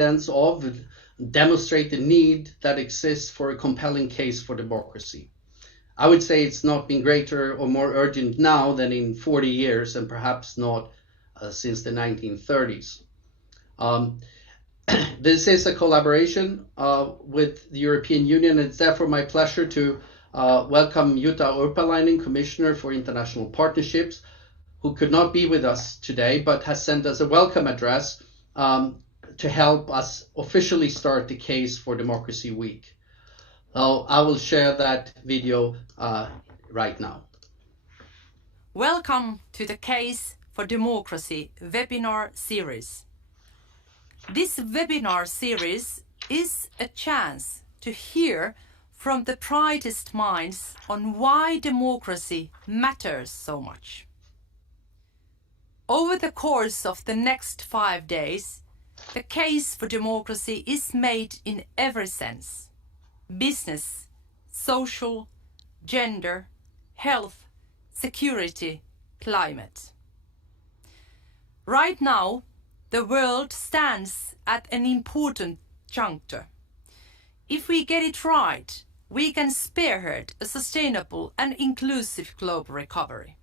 evidence of, demonstrate the need that exists for a compelling case for democracy. I would say it's not been greater or more urgent now than in 40 years, and perhaps not since the 1930s. This is a collaboration with the European Union. It's therefore my pleasure to welcome Jutta Urpilainen, Commissioner for International Partnerships, who could not be with us today, but has sent us a welcome address to help us officially start the Case for Democracy Week. I will share that video right now. Welcome to the Case for Democracy webinar series. This webinar series is a chance to hear from the brightest minds on why democracy matters so much. Over the course of the next 5 days, the case for democracy is made in every sense: business, social, gender, health, security, climate. Right now, the world stands at an important juncture. If we get it right, we can spearhead a sustainable and inclusive global recovery.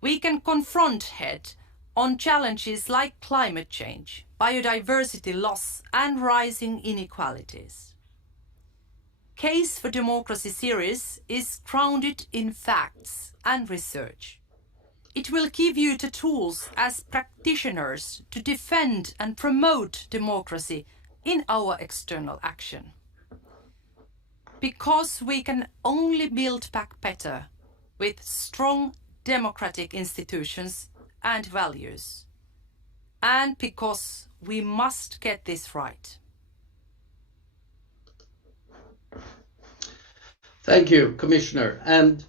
We can confront head-on challenges like climate change, biodiversity loss, and rising inequalities. Case for Democracy series is grounded in facts and research. It will give you the tools as practitioners to defend and promote democracy in our external action. Because we can only build back better with strong democratic institutions and values. And because we must get this right. Thank you, Commissioner. And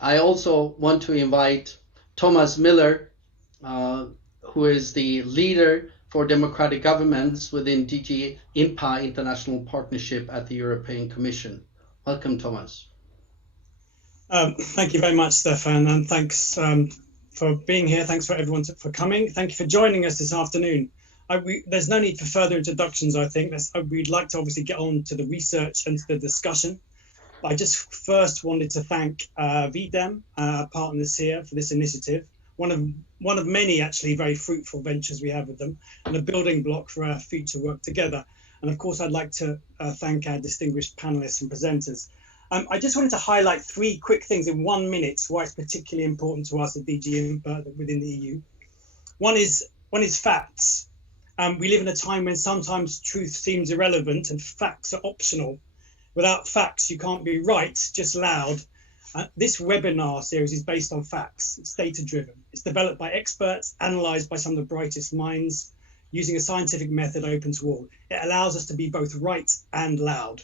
I also want to invite Thomas Miller, who is the leader for democratic governments within DG INPA International Partnership at the European Commission. Welcome, Thomas. Thank you very much, Staffan, and thanks for being here. Thanks for everyone for coming. Thank you for joining us this afternoon. There's no need for further introductions, I think. We'd like to obviously get on to the research and to the discussion. I just first wanted to thank V-Dem, partners here, for this initiative. One of many actually very fruitful ventures we have with them, and a building block for our future work together. And of course, I'd like to thank our distinguished panelists and presenters. I just wanted to highlight 3 quick things in 1 minute, why it's particularly important to us at DG INPA within the EU. One is facts. We live in a time when sometimes truth seems irrelevant and facts are optional. Without facts, you can't be right, just loud. This webinar series is based on facts. It's data-driven. It's developed by experts, analysed by some of the brightest minds, using a scientific method open to all. It allows us to be both right and loud,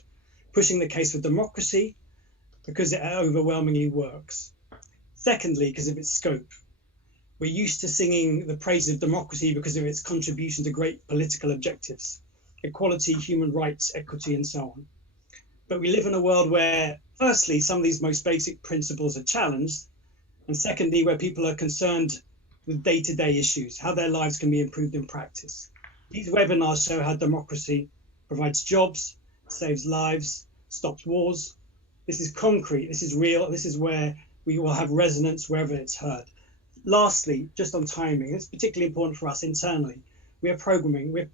pushing the case for democracy because it overwhelmingly works. Secondly, because of its scope. We're used to singing the praises of democracy because of its contribution to great political objectives: equality, human rights, equity, and so on. But we live in a world where, firstly, some of these most basic principles are challenged, and secondly, where people are concerned with day-to-day issues, how their lives can be improved in practice. These webinars show how democracy provides jobs, saves lives, stops wars. This is concrete, this is real, this is where we will have resonance wherever it's heard. Lastly, just on timing, it's particularly important for us internally. We're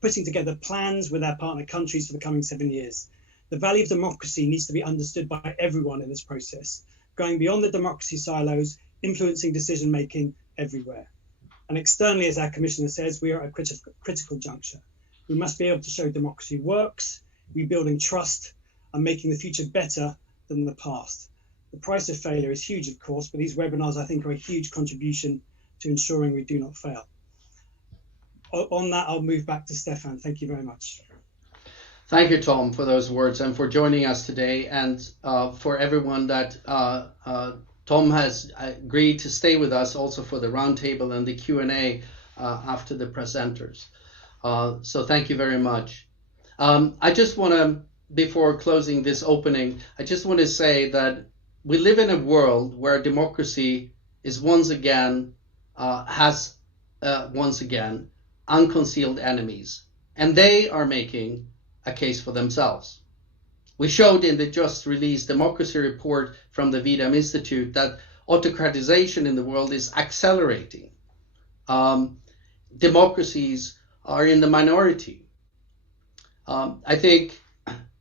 putting together plans with our partner countries for the coming 7 years. The value of democracy needs to be understood by everyone in this process, going beyond the democracy silos, influencing decision-making everywhere. And externally, as our Commissioner says, we are at a critical juncture. We must be able to show democracy works, rebuilding trust, and making the future better than the past. The price of failure is huge, of course, but these webinars, I think, are a huge contribution to ensuring we do not fail. On that, I'll move back to Staffan. Thank you very much. Thank you, Tom, for those words and for joining us today, and for everyone that Tom has agreed to stay with us also for the roundtable and the Q&A after the presenters. So thank you very much. I just want to, before closing this opening, I just want to say that we live in a world where democracy is once again, has once again unconcealed enemies. and they are making a case for themselves. We showed in the just released democracy report from the V-Dem Institute that autocratization in the world is accelerating. Democracies are in the minority. I think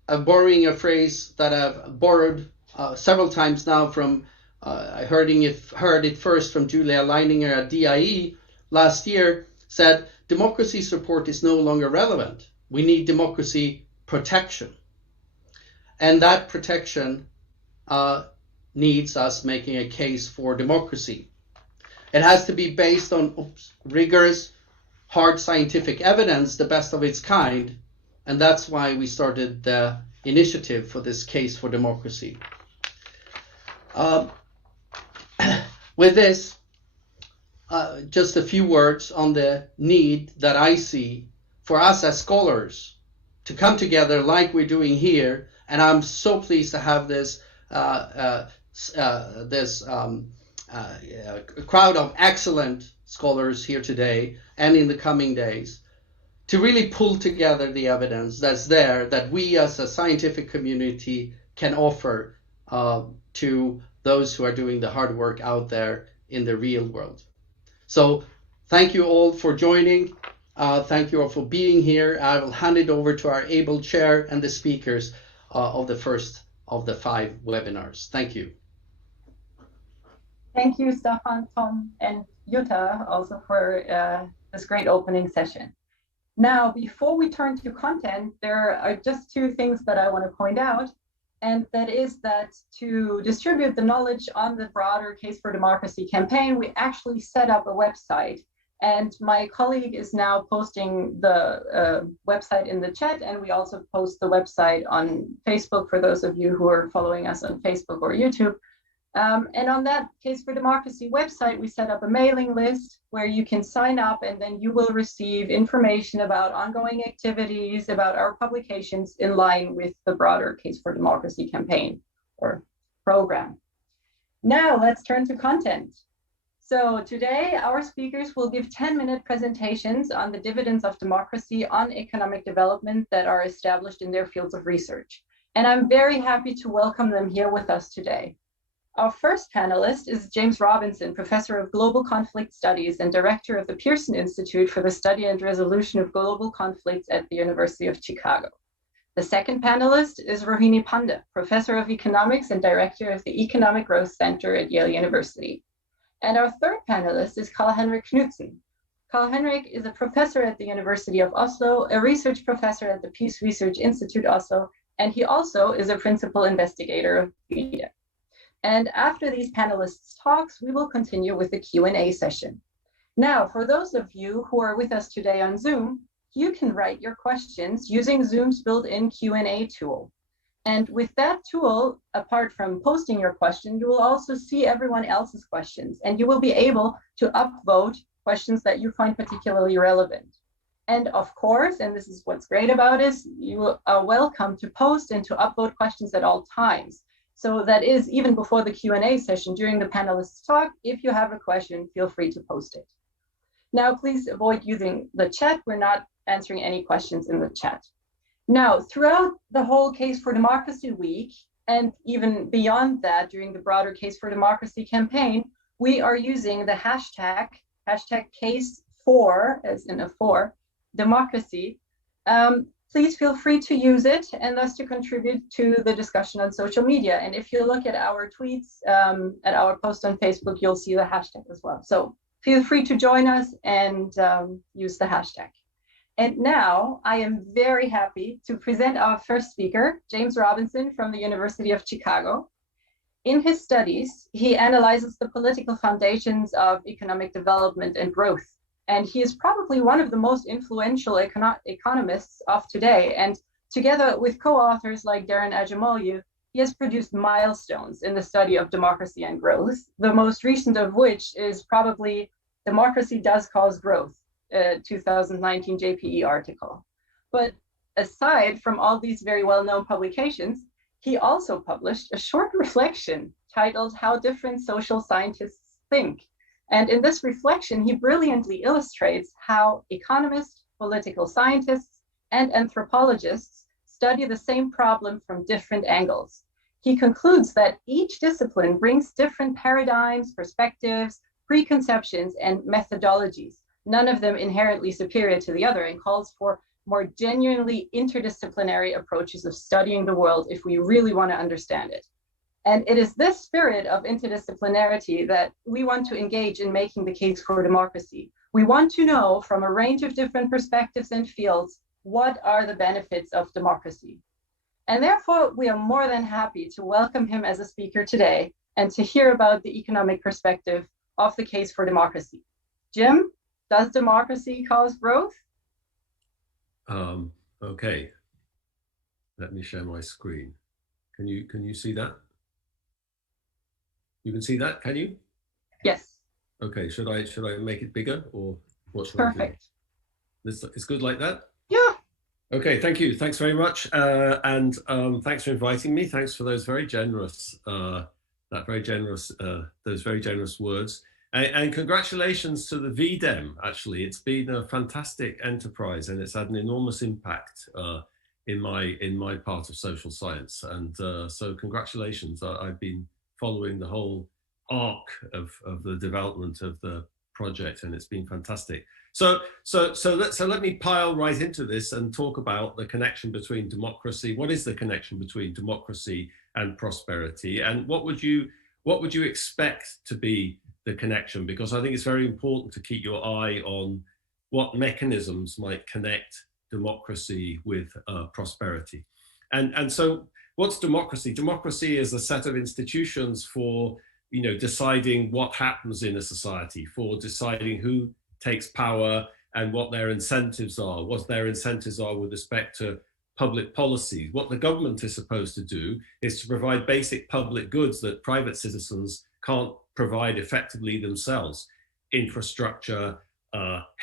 I'm borrowing a phrase that I've borrowed several times now from, I heard it first from Julia Leininger at DIE last year, said, democracy support is no longer relevant. We need democracy protection. And that protection needs us making a case for democracy. It has to be based on rigorous, hard scientific evidence, the best of its kind. And that's why we started the initiative for this case for democracy. With this, just a few words on the need that I see for us as scholars to come together like we're doing here. And I'm so pleased to have this crowd of excellent scholars here today and in the coming days to really pull together the evidence that's there that we as a scientific community can offer to those who are doing the hard work out there in the real world. So thank you all for joining. Thank you all for being here. I will hand it over to our able chair and the speakers of the first of the 5 webinars. Thank you. Thank you, Staffan, Tom, and Jutta also for this great opening session. Now, before we turn to content, there are just 2 things that I want to point out. And that is that to distribute the knowledge on the broader Case for Democracy campaign, we actually set up a website. And my colleague is now posting the website in the chat, and we also post the website on Facebook for those of you who are following us on Facebook or YouTube. And on that Case for Democracy website, we set up a mailing list where you can sign up, and then you will receive information about ongoing activities, about our publications in line with the broader Case for Democracy campaign or program. Now let's turn to content. So today our speakers will give 10-minute presentations on the dividends of democracy on economic development that are established in their fields of research. And I'm very happy to welcome them here with us today. Our first panelist is James Robinson, Professor of Global Conflict Studies and Director of the Pearson Institute for the Study and Resolution of Global Conflicts at the University of Chicago. The second panelist is Rohini Panda, Professor of Economics and Director of the Economic Growth Center at Yale University. And our third panelist is Carl-Henrik Knudsen. Carl-Henrik is a professor at the University of Oslo, a research professor at the Peace Research Institute Oslo, and he also is a principal investigator of V-Dem. And after these panelists' talks, we will continue with the Q&A session. Now, for those of you who are with us today on Zoom, you can write your questions using Zoom's built-in Q&A tool. And with that tool, apart from posting your question, you will also see everyone else's questions, and you will be able to upvote questions that you find particularly relevant. And of course, and this is what's great about it, you are welcome to post and to upvote questions at all times. So that is even before the Q&A session during the panelists' talk. If you have a question, feel free to post it. Now, please avoid using the chat. We're not answering any questions in the chat. Now, throughout the whole Case for Democracy week, and even beyond that, during the broader Case for Democracy campaign, we are using the hashtag Case4, as in a 4, democracy. Please feel free to use it and thus to contribute to the discussion on social media. And if you look at our tweets, at our post on Facebook, you'll see the hashtag as well. So feel free to join us and use the hashtag. And now I am very happy to present our first speaker, James Robinson from the University of Chicago. In his studies, he analyzes the political foundations of economic development and growth. And he is probably one of the most influential economists of today. And together with co-authors like Darren Ajamoglu, he has produced milestones in the study of democracy and growth, the most recent of which is probably Democracy Does Cause Growth, a 2019 JPE article. But aside from all these very well-known publications, he also published a short reflection titled How Different Social Scientists Think. And in this reflection, he brilliantly illustrates how economists, political scientists, and anthropologists study the same problem from different angles. He concludes that each discipline brings different paradigms, perspectives, preconceptions, and methodologies, none of them inherently superior to the other, and calls for more genuinely interdisciplinary approaches of studying the world if we really want to understand it. And it is this spirit of interdisciplinarity that we want to engage in making the case for democracy. We want to know from a range of different perspectives and fields, what are the benefits of democracy? And therefore, we are more than happy to welcome him as a speaker today and to hear about the economic perspective of the case for democracy. Jim, does democracy cause growth? Okay, let me share my screen. Can you see that? You can see that, can you? Yes. Okay, should I make it bigger, or what should I do? Perfect. It's good like that? Yeah. Okay, thank you. Thanks very much. And thanks for inviting me. Thanks for those very generous, those very generous words. And congratulations to the V-Dem, actually. It's been a fantastic enterprise, and it's had an enormous impact in my part of social science. And so congratulations. I've been following the whole arc of the development of the project, and it's been fantastic. So let me pile right into this and talk about the connection between democracy. What is the connection between democracy and prosperity, and what would you expect to be the connection? Because I think it's very important to keep your eye on what mechanisms might connect democracy with prosperity. And so what's democracy? Democracy is a set of institutions for deciding what happens in a society, for deciding who takes power and what their incentives are, what their incentives are with respect to public policy. What the government is supposed to do is to provide basic public goods that private citizens can't provide effectively themselves: infrastructure,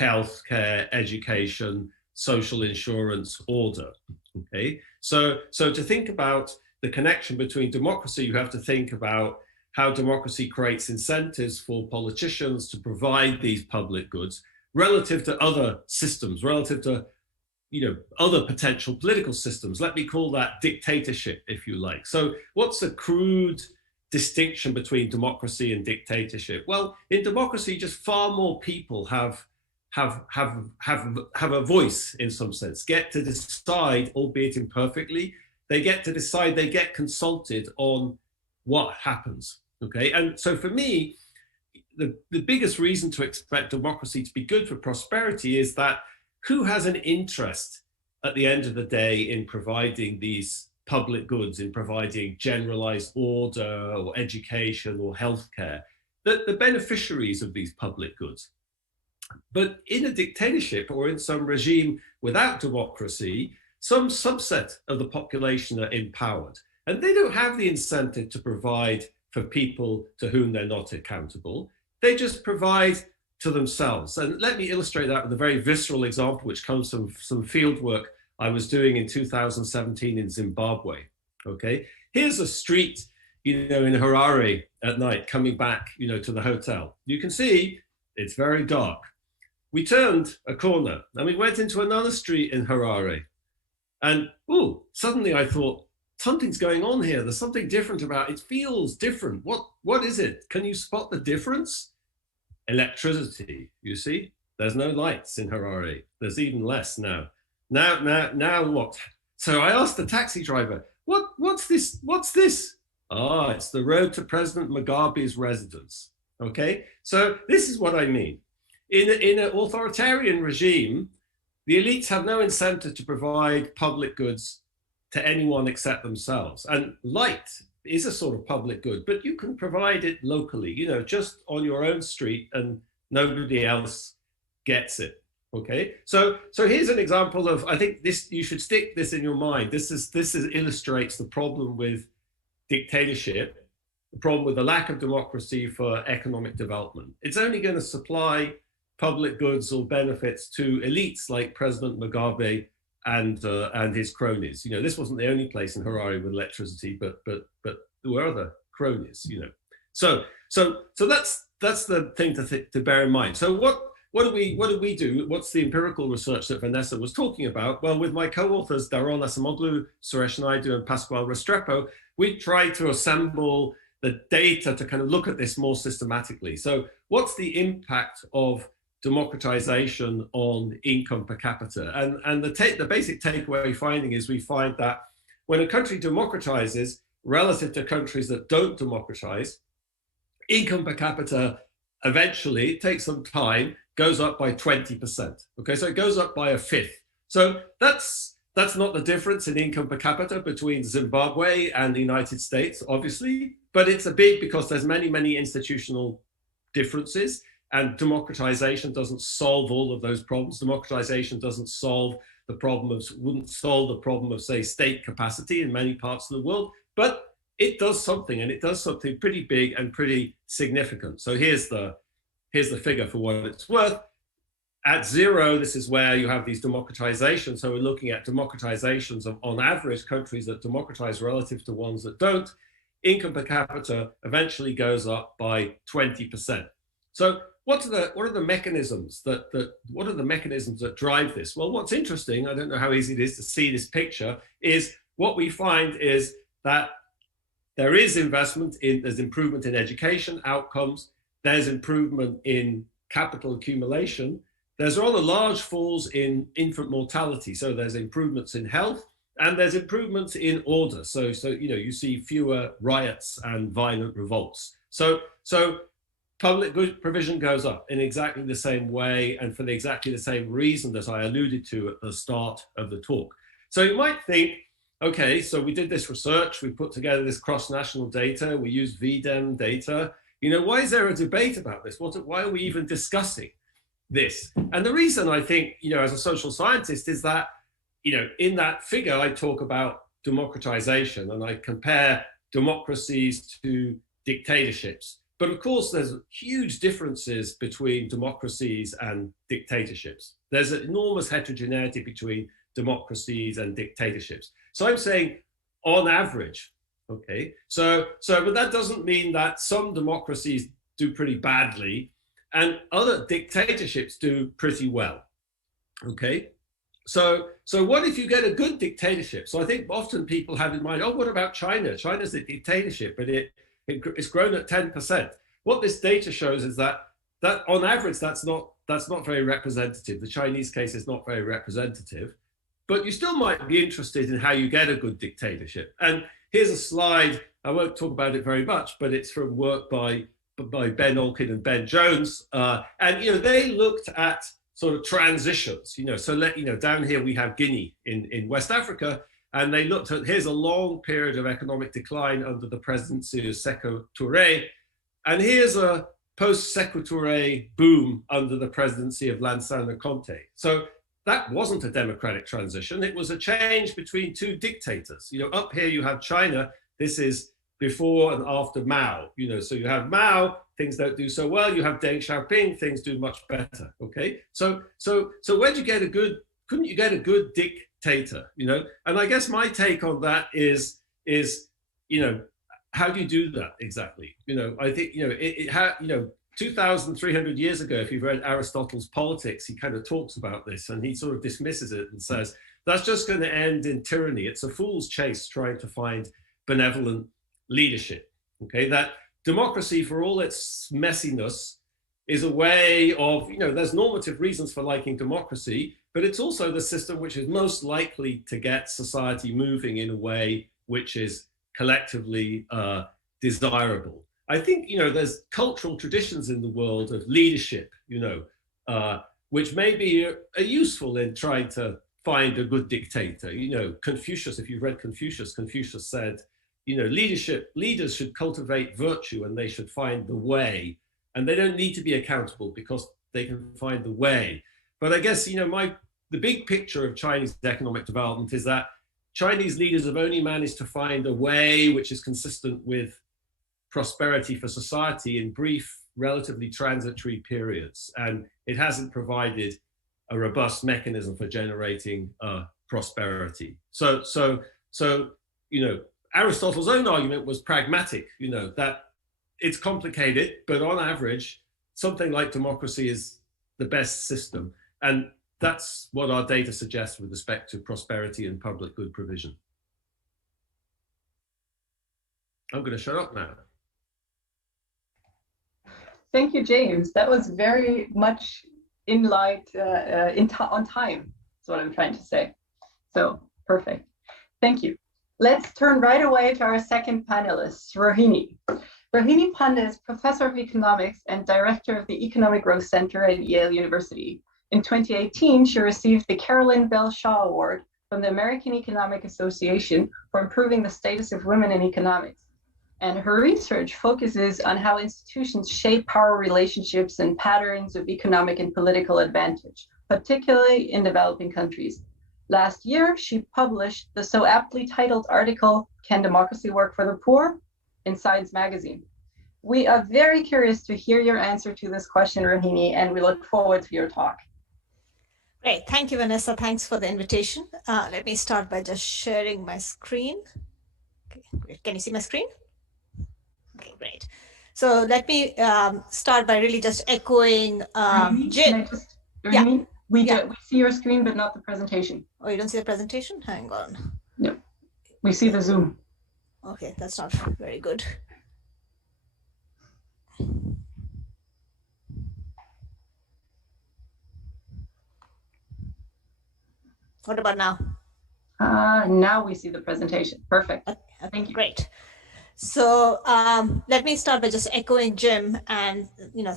healthcare, education, social insurance, order. Okay, so to think about the connection between democracy, you have to think about how democracy creates incentives for politicians to provide these public goods relative to other systems, relative to other potential political systems. Let me call that dictatorship, if you like. So what's a crude distinction between democracy and dictatorship? Well, in democracy, just far more people have a voice, in some sense, get to decide, albeit imperfectly. They get to decide, they get consulted on what happens. Okay, and so for me, the biggest reason to expect democracy to be good for prosperity is that who has an interest at the end of the day in providing these public goods, in providing generalized order or education or healthcare? The beneficiaries of these public goods. But in a dictatorship or in some regime without democracy, some subset of the population are empowered, and they don't have the incentive to provide for people to whom they're not accountable. They just provide to themselves. And let me illustrate that with a very visceral example, which comes from some field work I was doing in 2017 in Zimbabwe. Okay, here's a street, in Harare at night, coming back, to the hotel. You can see it's very dark. We turned a corner and we went into another street in Harare. And suddenly I thought, something's going on here. There's something different about it. It feels different. What is it? Can you spot the difference? Electricity, you see? There's no lights in Harare. There's even less now. Now what? So I asked the taxi driver, what's this? What's this? It's the road to President Mugabe's residence. Okay, so this is what I mean. In an authoritarian regime, the elites have no incentive to provide public goods to anyone except themselves. And light is a sort of public good, but you can provide it locally, just on your own street, and nobody else gets it. Okay, so here's an example of, I think this, you should stick this in your mind. This illustrates the problem with dictatorship, the problem with the lack of democracy for economic development. It's only going to supply public goods or benefits to elites like President Mugabe and his cronies. This wasn't the only place in Harare with electricity, but there were other cronies. So that's the thing to bear in mind. So what what do we do? What's the empirical research that Vanessa was talking about? Well, with my co-authors, Daron Asamoglu, Suresh Naidu, and Pascual Restrepo, we tried to assemble the data to kind of look at this more systematically. So what's the impact of democratization on income per capita? And the basic takeaway finding is we find that when a country democratizes relative to countries that don't democratize, income per capita eventually, it takes some time, goes up by 20%. Okay, so it goes up by a fifth. So that's not the difference in income per capita between Zimbabwe and the United States, obviously, but it's a big because there's many institutional differences, and democratization doesn't solve all of those problems. Democratization doesn't solve the problem of, wouldn't solve the problem of, say, state capacity in many parts of the world, but it does something, and it does something pretty big and pretty significant. So here's the figure for what it's worth. At zero, this is where you have these democratizations. So we're looking at democratizations of, on average, countries that democratize relative to ones that don't. Income per capita eventually goes up by 20%. So what are the mechanisms that drive this? Well, what's interesting, I don't know how easy it is to see this picture, is what we find is that there is investment in, there's improvement in education outcomes, there's improvement in capital accumulation, there's rather large falls in infant mortality. So there's improvements in health, and there's improvements in order. So you know, you see fewer riots and violent revolts. So public good provision goes up in exactly the same way and for exactly the same reason that I alluded to at the start of the talk. So you might think, okay, so we did this research, we put together this cross-national data, we used V-Dem data. You know, why is there a debate about this? Why are we even discussing this? And the reason, I think, you know, as a social scientist is that, you know, in that figure, I talk about democratization and I compare democracies to dictatorships. But of course, there's huge differences between democracies and dictatorships. There's an enormous heterogeneity between democracies and dictatorships. So I'm saying on average, okay, but that doesn't mean that some democracies do pretty badly and other dictatorships do pretty well, okay? So what if you get a good dictatorship? So I think often people have in mind, oh, what about China? China's a dictatorship, but it's grown at 10%. What this data shows is that on average, that's not very representative. The Chinese case is not very representative, but you still might be interested in how you get a good dictatorship. And here's a slide. I won't talk about it very much, but it's from work by Ben Olkin and Ben Jones. And, you know, they looked at sort of transitions, you know, so down here we have Guinea in West Africa, and they looked at, here's a long period of economic decline under the presidency of Sékou Touré, and here's a post-Sékou Touré boom under the presidency of Lansana Conté. So that wasn't a democratic transition, it was a change between two dictators. You know, up here you have China, this is before and after Mao, you know, so you have Mao, things don't do so well, you have Deng Xiaoping, things do much better, okay? So where'd you get couldn't you get a good dictator, you know? And I guess my take on that is, you know, how do you do that exactly? You know, I think, you know, 2,300 years ago, if you've read Aristotle's Politics, he kind of talks about this and he sort of dismisses it and says, that's just going to end in tyranny. It's a fool's chase trying to find benevolent leadership, okay? That democracy, for all its messiness, is a way of, you know, there's normative reasons for liking democracy, but it's also the system which is most likely to get society moving in a way which is collectively desirable. I think, you know, there's cultural traditions in the world of leadership, you know, which maybe are useful in trying to find a good dictator. You know, Confucius, if you've read Confucius, Confucius said, you know, leaders should cultivate virtue and they should find the way, and they don't need to be accountable because they can find the way. But I guess, you know, the big picture of Chinese economic development is that Chinese leaders have only managed to find a way which is consistent with prosperity for society in brief, relatively transitory periods. And it hasn't provided a robust mechanism for generating prosperity. So, you know, Aristotle's own argument was pragmatic, you know, that it's complicated, but on average, something like democracy is the best system. And that's what our data suggests with respect to prosperity and public good provision. I'm going to shut up now. Thank you, James. That was very much in light, on time, is what I'm trying to say. So perfect. Thank you. Let's turn right away to our second panelist, Rohini. Rohini Panda is Professor of Economics and Director of the Economic Growth Center at Yale University. In 2018, she received the Carolyn Bell Shaw Award from the American Economic Association for improving the status of women in economics. And her research focuses on how institutions shape power relationships and patterns of economic and political advantage, particularly in developing countries. Last year, she published the so aptly titled article, Can Democracy Work for the Poor? In Science magazine. We are very curious to hear your answer to this question, Rohini, and we look forward to your talk. Great, thank you, Vanessa. Thanks for the invitation. Let me start by just sharing my screen. Okay, great. Can you see my screen? Okay, great. So let me start by really just echoing Jim. We see your screen, but not the presentation. Oh, you don't see the presentation? Hang on. No, we see the Zoom. Okay, that's not very good. What about now? Now we see the presentation. Perfect. Thank you. Great. So let me start by just echoing Jim and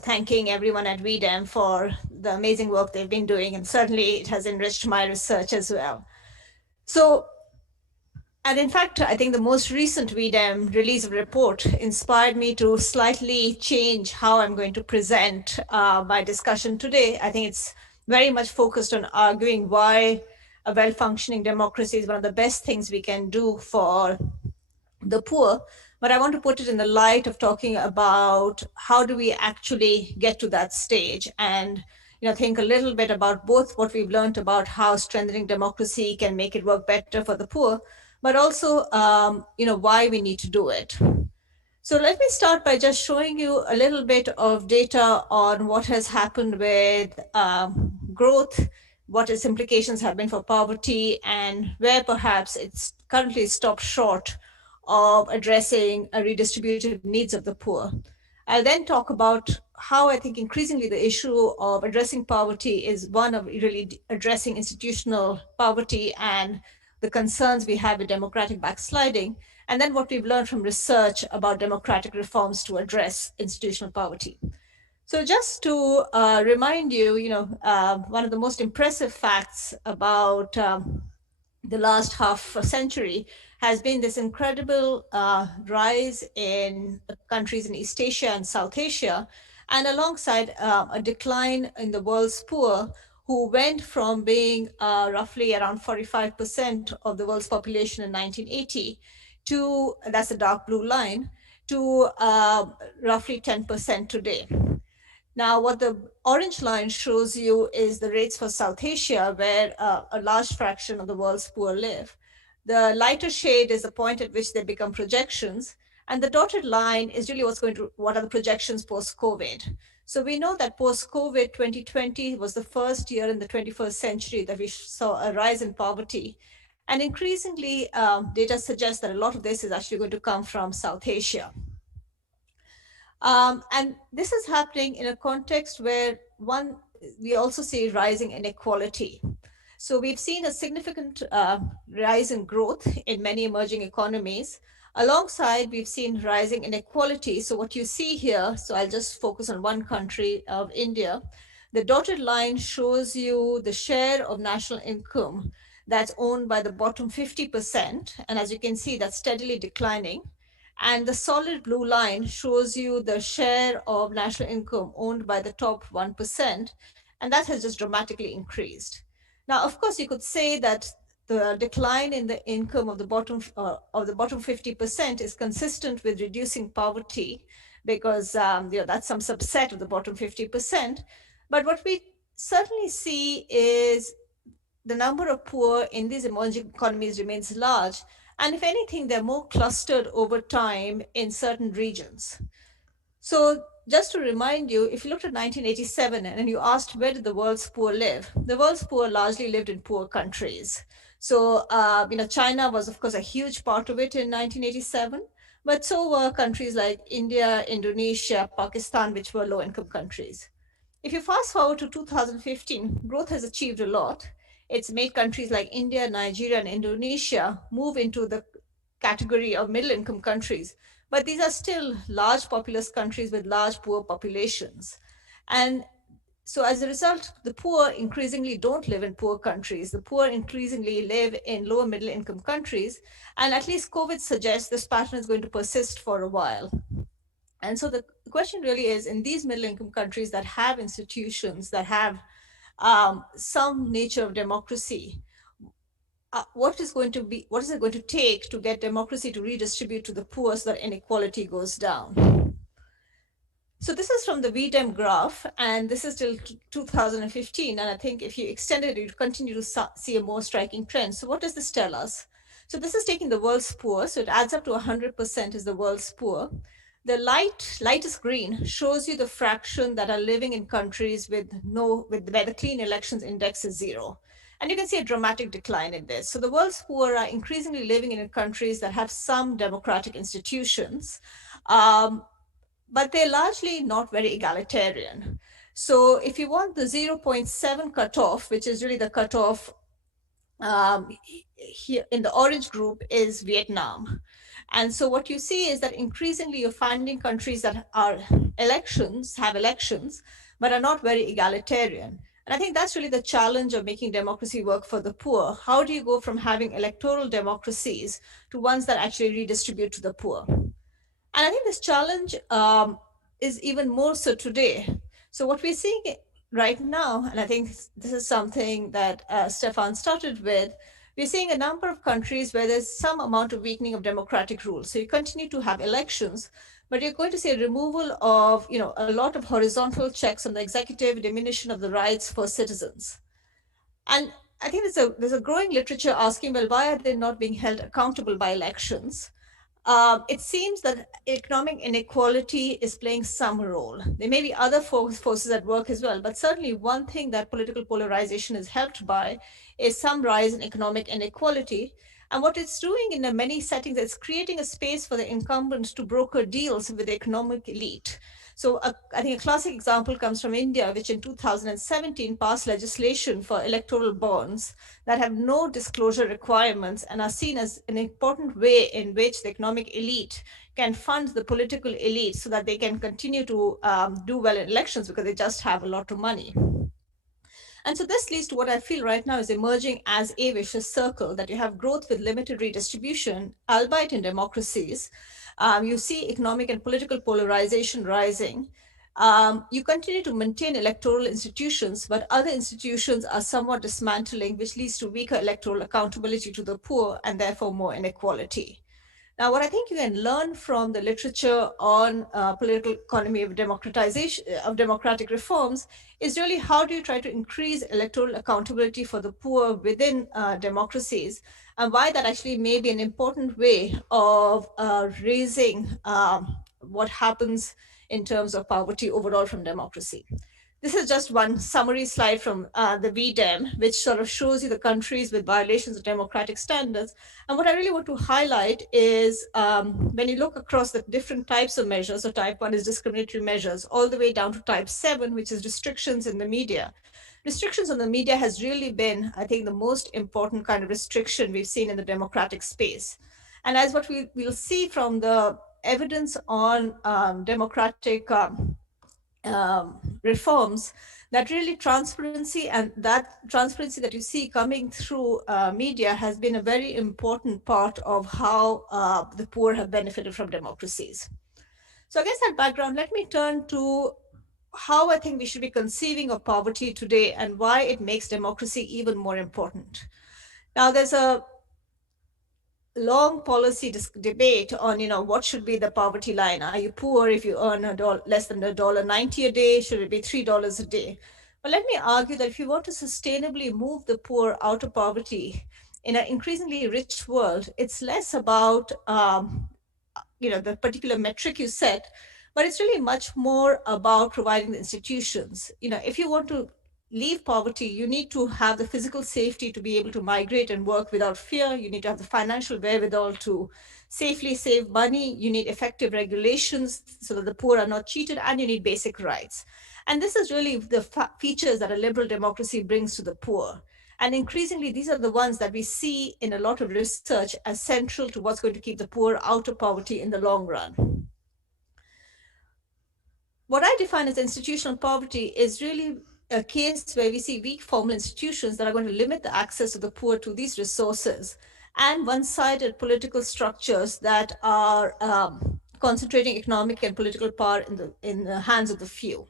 thanking everyone at V-Dem for the amazing work they've been doing, and certainly it has enriched my research as well. So, and in fact, I think the most recent V-Dem release of report inspired me to slightly change how I'm going to present my discussion today. I think it's very much focused on arguing why a well-functioning democracy is one of the best things we can do for the poor. But I want to put it in the light of talking about how do we actually get to that stage, and think a little bit about both what we've learned about how strengthening democracy can make it work better for the poor, but also why we need to do it. So let me start by just showing you a little bit of data on what has happened with growth, what its implications have been for poverty, and where perhaps it's currently stopped short of addressing a redistributed needs of the poor. I'll then talk about how I think increasingly the issue of addressing poverty is one of really addressing institutional poverty and the concerns we have with democratic backsliding, and then what we've learned from research about democratic reforms to address institutional poverty. So just to remind you, one of the most impressive facts about the last half a century has been this incredible rise in countries in East Asia and South Asia, and alongside a decline in the world's poor, who went from being roughly around 45% of the world's population in 1980 to, that's the dark blue line, to roughly 10% today. Now, what the orange line shows you is the rates for South Asia, where a large fraction of the world's poor live. The lighter shade is the point at which they become projections, and the dotted line is really what are the projections post-COVID. So we know that post-COVID 2020 was the first year in the 21st century that we saw a rise in poverty. And increasingly, data suggests that a lot of this is actually going to come from South Asia. And this is happening in a context where we also see rising inequality. So we've seen a significant rise in growth in many emerging economies. Alongside, we've seen rising inequality. So what you see here, so I'll just focus on one country of India. The dotted line shows you the share of national income that's owned by the bottom 50%. And as you can see, that's steadily declining. And the solid blue line shows you the share of national income owned by the top 1%. And that has just dramatically increased. Now, of course, you could say that the decline in the income of the bottom 50% is consistent with reducing poverty, because that's some subset of the bottom 50%. But what we certainly see is the number of poor in these emerging economies remains large. And if anything, they're more clustered over time in certain regions. So just to remind you, if you looked at 1987 and you asked where did the world's poor live, the world's poor largely lived in poor countries. So, China was, of course, a huge part of it in 1987, but so were countries like India, Indonesia, Pakistan, which were low-income countries. If you fast forward to 2015, growth has achieved a lot. It's made countries like India, Nigeria, and Indonesia move into the category of middle-income countries. But these are still large populous countries with large poor populations. And so as a result, the poor increasingly don't live in poor countries. The poor increasingly live in lower middle income countries. And at least COVID suggests this pattern is going to persist for a while. And so the question really is, in these middle income countries that have institutions that have some nature of democracy, what is it going to take to get democracy to redistribute to the poor so that inequality goes down? So this is from the V-Dem graph, and this is till 2015. And I think if you extend it, you continue to see a more striking trend. So what does this tell us? So this is taking the world's poor. So it adds up to 100% is the world's poor. The lightest green shows you the fraction that are living in countries where the clean elections index is 0. And you can see a dramatic decline in this. So the world's poor are increasingly living in countries that have some democratic institutions, but they're largely not very egalitarian. So if you want the 0.7 cutoff, which is really the cutoff here in the orange group, is Vietnam. And so what you see is that increasingly you're finding countries that have elections, but are not very egalitarian. And I think that's really the challenge of making democracy work for the poor. How do you go from having electoral democracies to ones that actually redistribute to the poor? And I think this challenge is even more so today. So what we're seeing right now, and I think this is something that Staffan started with, we're seeing a number of countries where there's some amount of weakening of democratic rules. So you continue to have elections, but you're going to see a removal of, a lot of horizontal checks on the executive, diminution of the rights for citizens. And I think there's a growing literature asking, well, why are they not being held accountable by elections? It seems that economic inequality is playing some role. There may be other forces at work as well, but certainly one thing that political polarization is helped by is some rise in economic inequality. And what it's doing in many settings, it's creating a space for the incumbents to broker deals with the economic elite. So I think a classic example comes from India, which in 2017 passed legislation for electoral bonds that have no disclosure requirements and are seen as an important way in which the economic elite can fund the political elite so that they can continue to do well in elections because they just have a lot of money. And so this leads to what I feel right now is emerging as a vicious circle, that you have growth with limited redistribution, albeit in democracies. You see economic and political polarization rising. You continue to maintain electoral institutions, but other institutions are somewhat dismantling, which leads to weaker electoral accountability to the poor and therefore more inequality. Now, what I think you can learn from the literature on political economy of democratization, of democratic reforms, is really how do you try to increase electoral accountability for the poor within democracies, and why that actually may be an important way of raising what happens in terms of poverty overall from democracy. This is just one summary slide from the V-Dem, which sort of shows you the countries with violations of democratic standards. And what I really want to highlight is when you look across the different types of measures, so type 1 is discriminatory measures, all the way down to type 7, which is restrictions in the media. Restrictions on the media has really been, I think, the most important kind of restriction we've seen in the democratic space. And as what we'll see from the evidence on democratic reforms, that really transparency, and that transparency that you see coming through media has been a very important part of how the poor have benefited from democracies. So against that background, let me turn to how I think we should be conceiving of poverty today and why it makes democracy even more important. Now, there's a long policy debate on, what should be the poverty line. Are you poor if you earn less than $1.90 a day? Should it be $3 a day? But let me argue that if you want to sustainably move the poor out of poverty in an increasingly rich world, it's less about the particular metric you set, but it's really much more about providing the institutions. If you want to leave poverty, you need to have the physical safety to be able to migrate and work without fear. You need to have the financial wherewithal to safely save money. You need effective regulations so that the poor are not cheated, and you need basic rights. And this is really the features that a liberal democracy brings to the poor. And increasingly, these are the ones that we see in a lot of research as central to what's going to keep the poor out of poverty in the long run. What I define as institutional poverty is really a case where we see weak formal institutions that are going to limit the access of the poor to these resources, and one-sided political structures that are concentrating economic and political power in the hands of the few.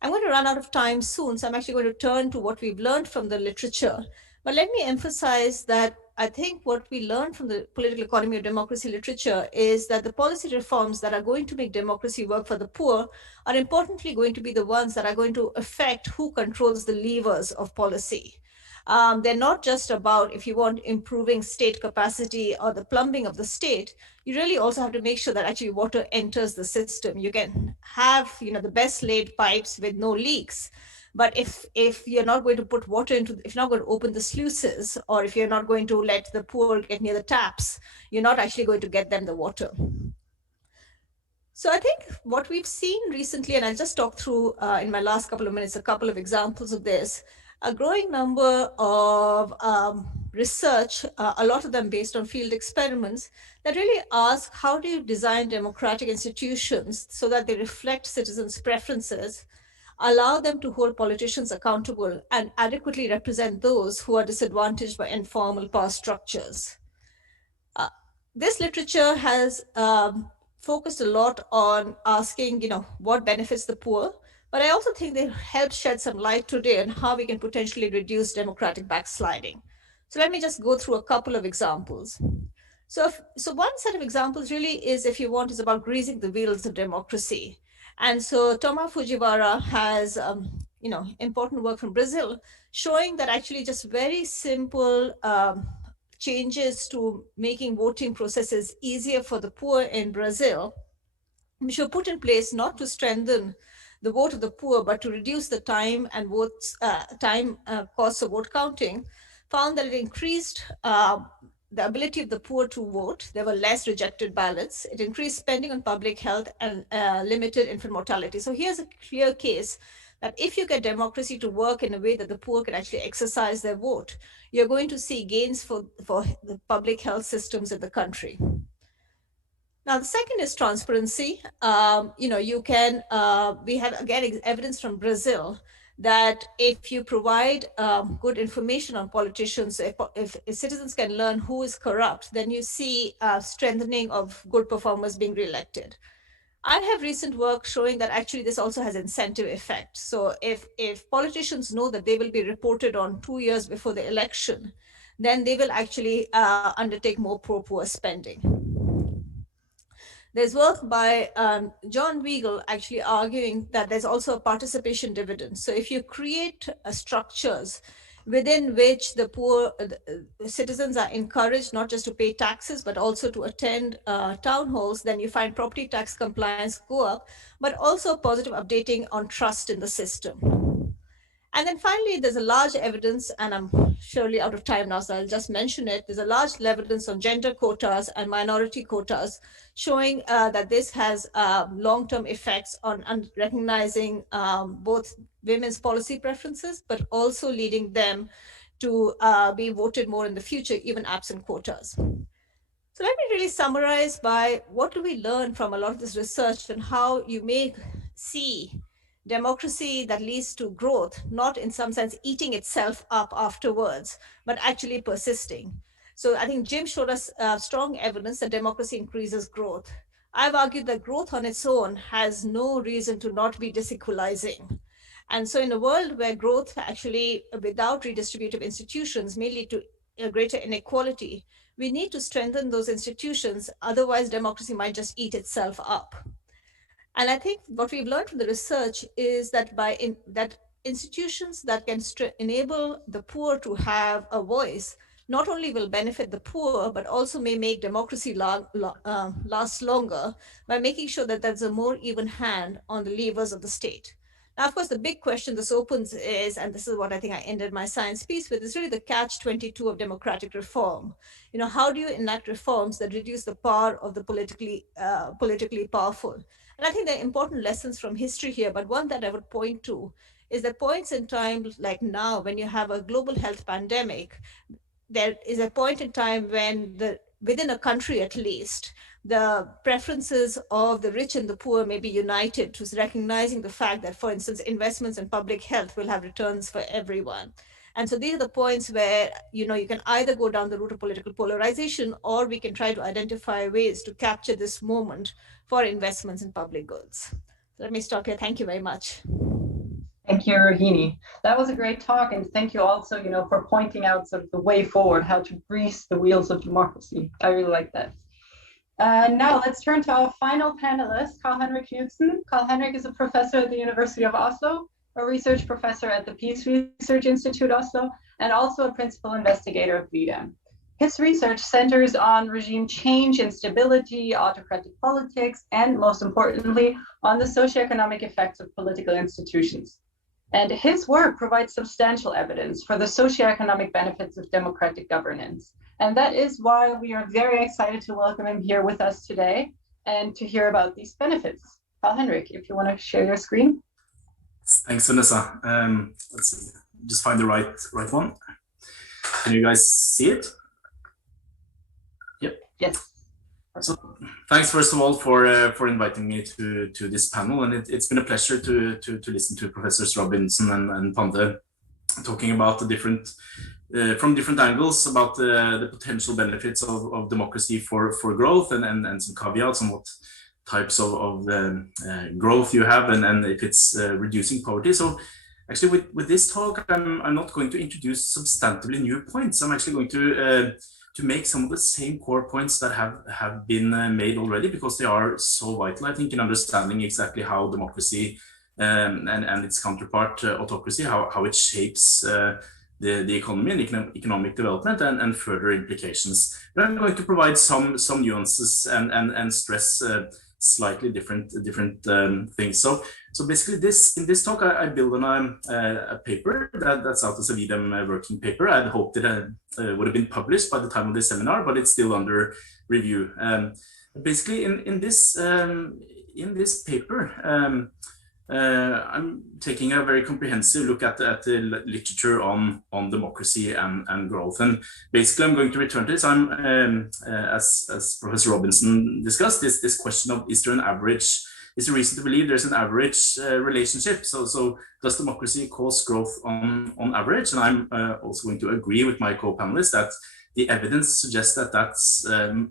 I'm going to run out of time soon, so I'm actually going to turn to what we've learned from the literature. But let me emphasize that I think what we learned from the political economy of democracy literature is that the policy reforms that are going to make democracy work for the poor are importantly going to be the ones that are going to affect who controls the levers of policy. They're not just about, if you want, improving state capacity or the plumbing of the state. You really also have to make sure that actually water enters the system. You can have, the best laid pipes with no leaks. But if you're not going to put water into, if you're not going to open the sluices, or if you're not going to let the poor get near the taps, you're not actually going to get them the water. So I think what we've seen recently, and I'll just talk through in my last couple of minutes, a couple of examples of this, a growing number of research, a lot of them based on field experiments, that really ask, how do you design democratic institutions so that they reflect citizens' preferences, allow them to hold politicians accountable, and adequately represent those who are disadvantaged by informal power structures. This literature has focused a lot on asking, what benefits the poor, but I also think they help shed some light today on how we can potentially reduce democratic backsliding. So let me just go through a couple of examples. So one set of examples really is, if you want, is about greasing the wheels of democracy. And so Toma Fujiwara has, important work from Brazil, showing that actually just very simple changes to making voting processes easier for the poor in Brazil, which were put in place not to strengthen the vote of the poor, but to reduce the time and costs of vote counting, found that it increased the ability of the poor to vote. There were less rejected ballots. It increased spending on public health and limited infant mortality. So here's a clear case that if you get democracy to work in a way that the poor can actually exercise their vote, you're going to see gains for the public health systems in the country. Now, the second is transparency. We have, again, evidence from Brazil that if you provide good information on politicians, if citizens can learn who is corrupt, then you see strengthening of good performers being reelected. I have recent work showing that actually this also has incentive effect. So if politicians know that they will be reported on 2 years before the election, then they will actually undertake more pro-poor spending. There's work by John Weigel actually arguing that there's also a participation dividend. So if you create structures within which the poor citizens are encouraged not just to pay taxes, but also to attend town halls, then you find property tax compliance go up, but also positive updating on trust in the system. And then finally, there's a large evidence, and I'm surely out of time now, so I'll just mention it. There's a large evidence on gender quotas and minority quotas showing that this has long-term effects on recognizing both women's policy preferences, but also leading them to be voted more in the future, even absent quotas. So let me really summarize by what do we learn from a lot of this research and how you may see democracy that leads to growth, not in some sense eating itself up afterwards, but actually persisting. So I think Jim showed us strong evidence that democracy increases growth. I've argued that growth on its own has no reason to not be disequalizing. And so in a world where growth actually, without redistributive institutions, may lead to a greater inequality, we need to strengthen those institutions. Otherwise, democracy might just eat itself up. And I think what we've learned from the research is that that institutions that can enable the poor to have a voice not only will benefit the poor, but also may make democracy last longer by making sure that there's a more even hand on the levers of the state. Now, of course, the big question this opens is, and this is what I think I ended my science piece with, is really the catch-22 of democratic reform. How do you enact reforms that reduce the power of the politically powerful? And I think there are important lessons from history here, but one that I would point to is that points in time like now, when you have a global health pandemic, there is a point in time when within a country at least, the preferences of the rich and the poor may be united to recognizing the fact that, for instance, investments in public health will have returns for everyone. And so these are the points where, you can either go down the route of political polarization, or we can try to identify ways to capture this moment for investments in public goods. So let me stop here. Thank you very much. Thank you, Rohini. That was a great talk, and thank you also, for pointing out sort of the way forward, how to grease the wheels of democracy. I really like that. Now let's turn to our final panelist, Karl-Henrik Knudsen. Karl-Henrik is a professor at the University of Oslo, a research professor at the Peace Research Institute Oslo, and also a principal investigator of V-Dem. His research centers on regime change, instability, autocratic politics, and most importantly, on the socioeconomic effects of political institutions. And his work provides substantial evidence for the socioeconomic benefits of democratic governance. And that is why we are very excited to welcome him here with us today and to hear about these benefits. Karl-Henrik, if you want to share your screen. Thanks, Vanessa. Let's see, just find the right one. Can you guys see it? Yep. Yes. So thanks first of all for inviting me to this panel, and it's been a pleasure to listen to Professors Robinson and Pande talking about the different from different angles about the potential benefits of democracy for growth and some caveats on what types of growth you have and if it's reducing poverty. So actually with this talk I'm not going to introduce substantively new points. I'm actually going to make some of the same core points that have been made already, because they are so vital, I think, in understanding exactly how democracy and its counterpart autocracy, how it shapes the economy and economic development and further implications. But I'm going to provide some nuances and stress slightly different things. So basically in this talk I build on a paper that's out as a V-Dem working paper. I'd hoped it would have been published by the time of this seminar, but it's still under review. Basically in this paper I'm taking a very comprehensive look at the literature on democracy and growth, and basically I'm going to return to this. As Professor Robinson discussed, this question of is there reason to believe there's an average relationship? So does democracy cause growth on average? And I'm also going to agree with my co-panelists that the evidence suggests that that's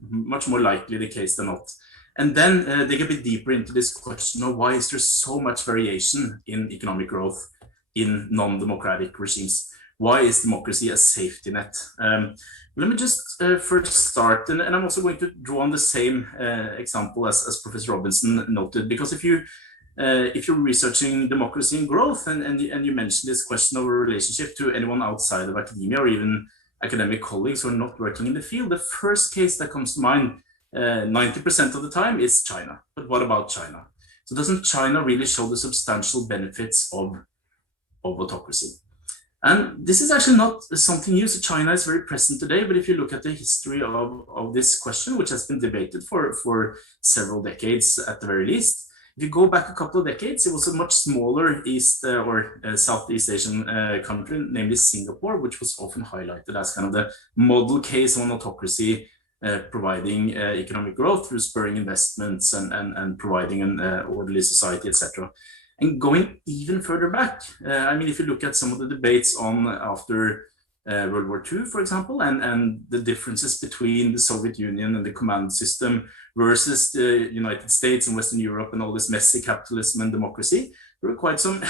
much more likely the case than not. And then dig a bit deeper into this question of why is there so much variation in economic growth in non-democratic regimes? Why is democracy a safety net? Let me just first start, and I'm also going to draw on the same example as Professor Robinson noted, because if you're researching democracy and growth and you mention this question of a relationship to anyone outside of academia or even academic colleagues who are not working in the field, the first case that comes to mind 90% of the time is China. But what about China? So doesn't China really show the substantial benefits of autocracy? And this is actually not something new. So China is very present today, but if you look at the history of this question, which has been debated for several decades at the very least, if you go back a couple of decades, it was a much smaller East or Southeast Asian country, namely Singapore, which was often highlighted as kind of the model case of an autocracy providing economic growth through spurring investments and providing an orderly society, etc. And going even further back, I mean, if you look at some of the debates on after World War II, for example, and the differences between the Soviet Union and the command system versus the United States and Western Europe and all this messy capitalism and democracy, there were quite some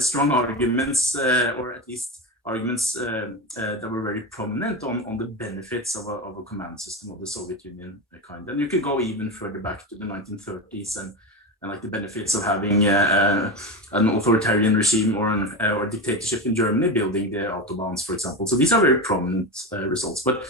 strong arguments, or at least arguments that were very prominent on the benefits of a command system of the Soviet Union kind. And you could go even further back to the 1930s like the benefits of having an authoritarian regime or dictatorship in Germany building the autobahns, for example. So these are very prominent results. But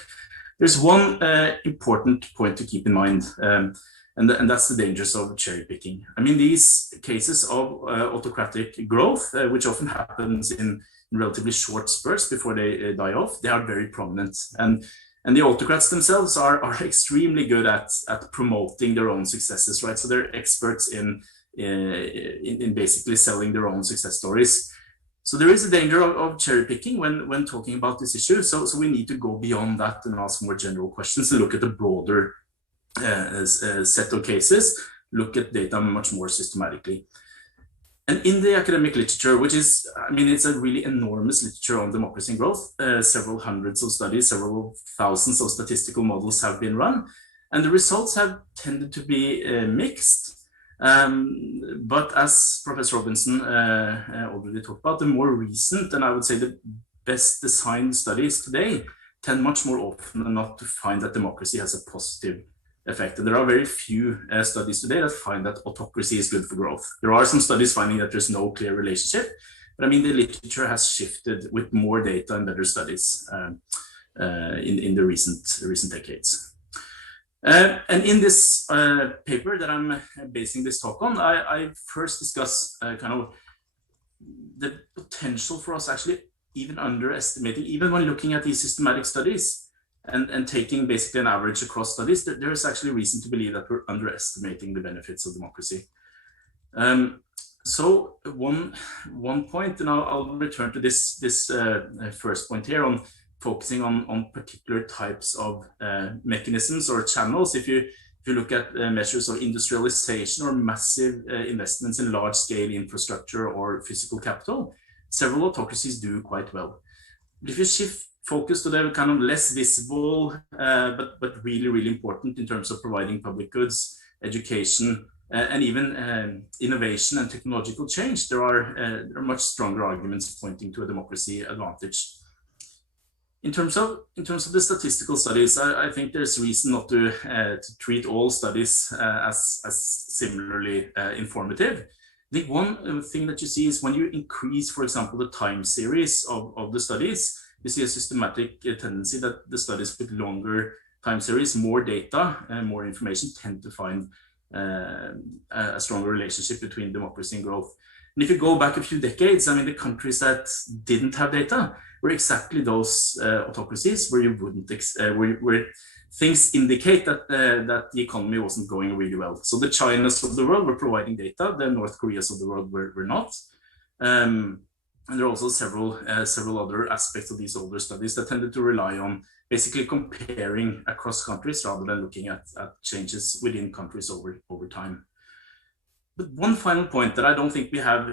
there's one important point to keep in mind, and that's the dangers of cherry picking. I mean, these cases of autocratic growth, which often happens in relatively short spurts before they die off, they are very prominent. And the autocrats themselves are extremely good at promoting their own successes, right? So they're experts in basically selling their own success stories. So there is a danger of cherry picking when talking about this issue. So we need to go beyond that and ask more general questions and look at the broader set of cases, look at data much more systematically. And in the academic literature, which is, I mean, it's a really enormous literature on democracy and growth, several hundreds of studies, several thousands of statistical models have been run, and the results have tended to be mixed. But as Professor Robinson already talked about, the more recent, and I would say the best designed studies today tend much more often than not to find that democracy has a positive effect. And there are very few studies today that find that autocracy is good for growth. There are some studies finding that there's no clear relationship, but I mean, the literature has shifted with more data and better studies in the recent decades. And in this paper that I'm basing this talk on, I first discuss kind of the potential for us actually even underestimating, even when looking at these systematic studies, and taking basically an average across studies, there is actually reason to believe that we're underestimating the benefits of democracy. So one point, and I'll return to this first point here on focusing on particular types of mechanisms or channels. If you look at measures of industrialization or massive investments in large-scale infrastructure or physical capital, several autocracies do quite well. But if you shift focus to the kind of less visible, but really important in terms of providing public goods, education, and even innovation and technological change, there are much stronger arguments pointing to a democracy advantage. In terms of the statistical studies, I think there's reason not to treat all studies as similarly informative. I think one thing that you see is when you increase, for example, the time series of the studies, you see a systematic tendency that the studies with longer time series, more data and more information tend to find a stronger relationship between democracy and growth. And if you go back a few decades, I mean, the countries that didn't have data were exactly those autocracies where you wouldn't, where things indicate that the economy wasn't going really well. So the Chinas of the world were providing data, the North Koreas of the world were not. And there are also several other aspects of these older studies that tended to rely on basically comparing across countries rather than looking at changes within countries over time. But one final point that I don't think we have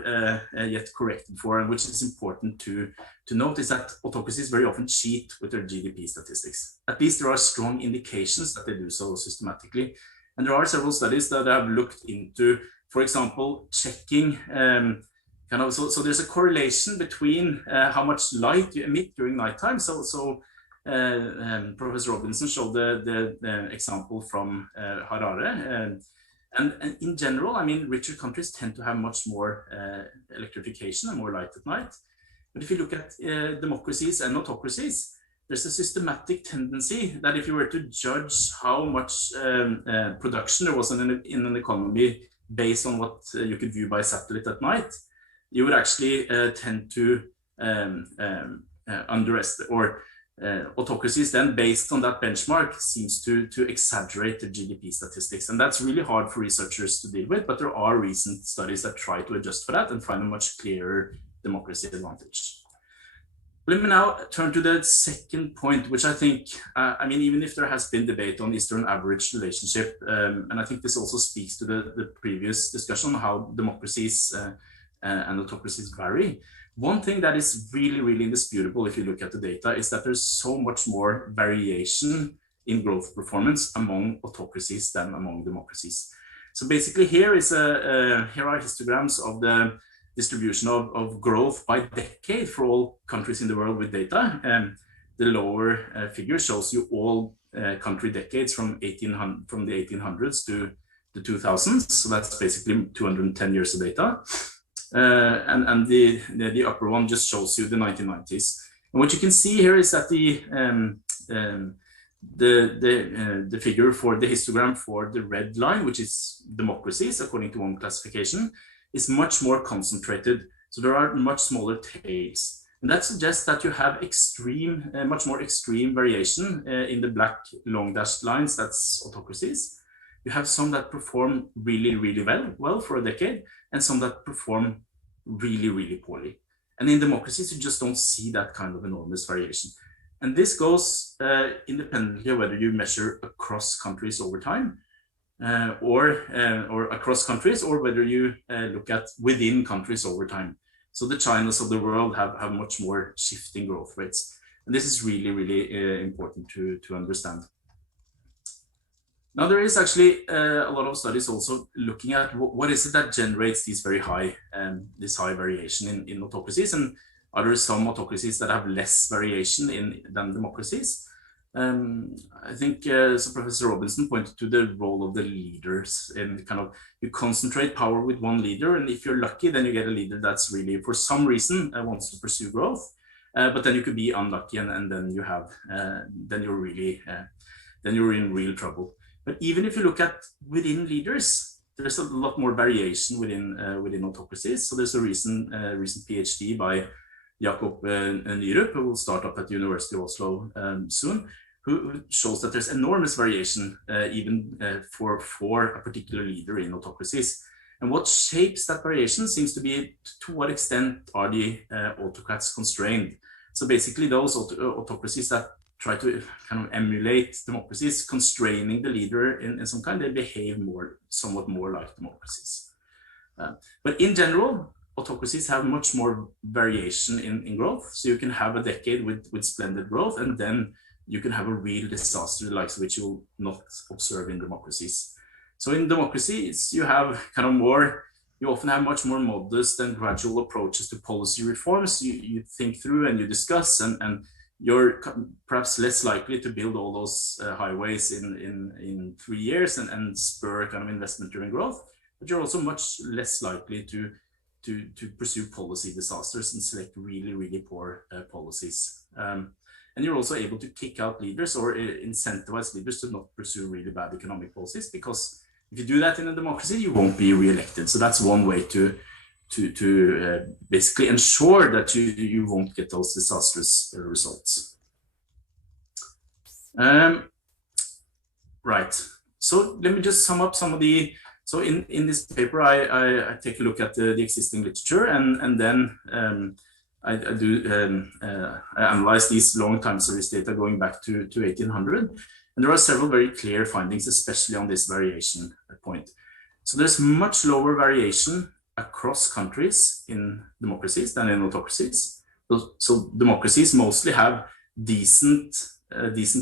yet corrected for, and which is important to note, is that autocracies very often cheat with their GDP statistics. At least there are strong indications that they do so systematically. And there are several studies that have looked into, for example, checking so there's a correlation between how much light you emit during nighttime. So Professor Robinson showed the example from Harare. And in general, I mean, richer countries tend to have much more electrification and more light at night. But if you look at democracies and autocracies, there's a systematic tendency that if you were to judge how much production there was in an economy based on what you could view by satellite at night, you would actually tend to underestimate, or autocracies then based on that benchmark seems to exaggerate the GDP statistics. And that's really hard for researchers to deal with, but there are recent studies that try to adjust for that and find a much clearer democracy advantage. Let me now turn to the second point, which I think, I mean, even if there has been debate on Eastern average relationship, and I think this also speaks to the previous discussion on how democracies and autocracies vary. One thing that is really indisputable if you look at the data is that there's so much more variation in growth performance among autocracies than among democracies. So basically here are histograms of the distribution of growth by decade for all countries in the world with data. The lower figure shows you all country decades from the 1800s to the 2000s. So that's basically 210 years of data. And the upper one just shows you the 1990s. And what you can see here is that the figure for the histogram for the red line, which is democracies according to one classification, is much more concentrated. So there are much smaller tails. And that suggests that you have much more extreme variation in the black long dashed lines. That's autocracies. You have some that perform really, really well for a decade, and some that perform really, really poorly. And in democracies, you just don't see that kind of enormous variation. And this goes independently of whether you measure across countries over time, or across countries, or whether you look at within countries over time. So the Chinas of the world have much more shifting growth rates. And this is really, really important to understand. Now, there is actually a lot of studies also looking at what is it that generates these very high, this high variation in autocracies, and are there some autocracies that have less variation than democracies? I think so Professor Robinson pointed to the role of the leaders, and kind of you concentrate power with one leader, and if you're lucky, then you get a leader that's really, for some reason, wants to pursue growth. But then you could be unlucky, and then you have, then you're really, then you're in real trouble. But even if you look at within leaders, there's a lot more variation within autocracies. So there's a recent PhD by Jakob Nyrup, who will start up at the University of Oslo soon, who shows that there's enormous variation even for a particular leader in autocracies. And what shapes that variation seems to be to what extent are the autocrats constrained. So basically those autocracies that try to kind of emulate democracies, constraining the leader in some kind, they behave somewhat more like democracies. But in general, autocracies have much more variation in growth. So you can have a decade with splendid growth, and then you can have a real disaster, the likes of which you will not observe in democracies. So in democracies, you have kind of more, you often have much more modest and gradual approaches to policy reforms. You think through and you discuss, and you're perhaps less likely to build all those highways in 3 years and spur kind of investment during growth, but you're also much less likely to pursue policy disasters and select really, really poor policies. And you're also able to kick out leaders or incentivize leaders to not pursue really bad economic policies, because if you do that in a democracy, you won't be re-elected. So that's one way to basically ensure that you won't get those disastrous results. Right. So let me just sum up some of the. So in this paper, I take a look at the existing literature, and then I analyze these long time series data going back to 1800. And there are several very clear findings, especially on this variation point. So there's much lower variation across countries in democracies than in autocracies. So democracies mostly have decent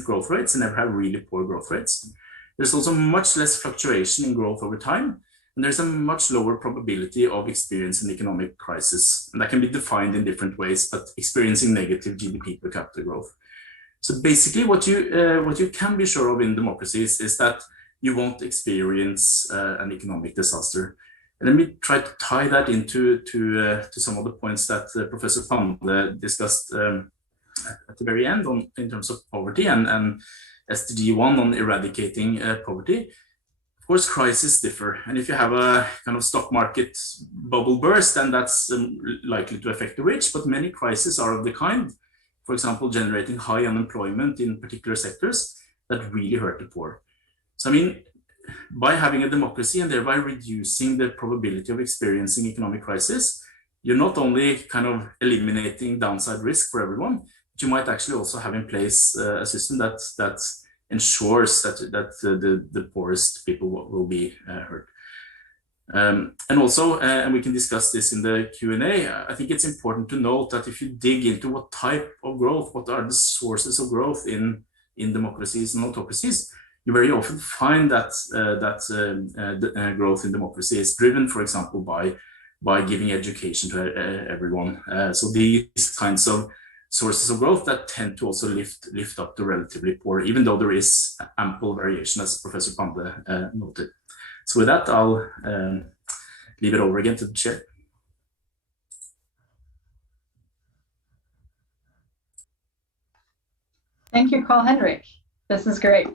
growth rates and never have really poor growth rates. There's also much less fluctuation in growth over time, and there's a much lower probability of experiencing economic crisis. And that can be defined in different ways, but experiencing negative GDP per capita growth. So basically what you can be sure of in democracies is that you won't experience an economic disaster. And let me try to tie that into some of the points that Professor Pande discussed at the very end in terms of poverty and SDG 1 on eradicating poverty. Of course, crises differ. And if you have a kind of stock market bubble burst, then that's likely to affect the rich, but many crises are of the kind, for example, generating high unemployment in particular sectors that really hurt the poor. So, I mean, by having a democracy and thereby reducing the probability of experiencing economic crisis, you're not only kind of eliminating downside risk for everyone, but you might actually also have in place a system that ensures that the poorest people will be hurt. And also, and we can discuss this in the Q&A, I think it's important to note that if you dig into what type of growth, what are the sources of growth in democracies and autocracies, you very often find that growth in democracy is driven, for example, by giving education to everyone. So these kinds of sources of growth that tend to also lift up the relatively poor, even though there is ample variation, as Professor Pande noted. So with that, I'll leave it over again to the chair. Thank you, Carl-Henrik. This is great.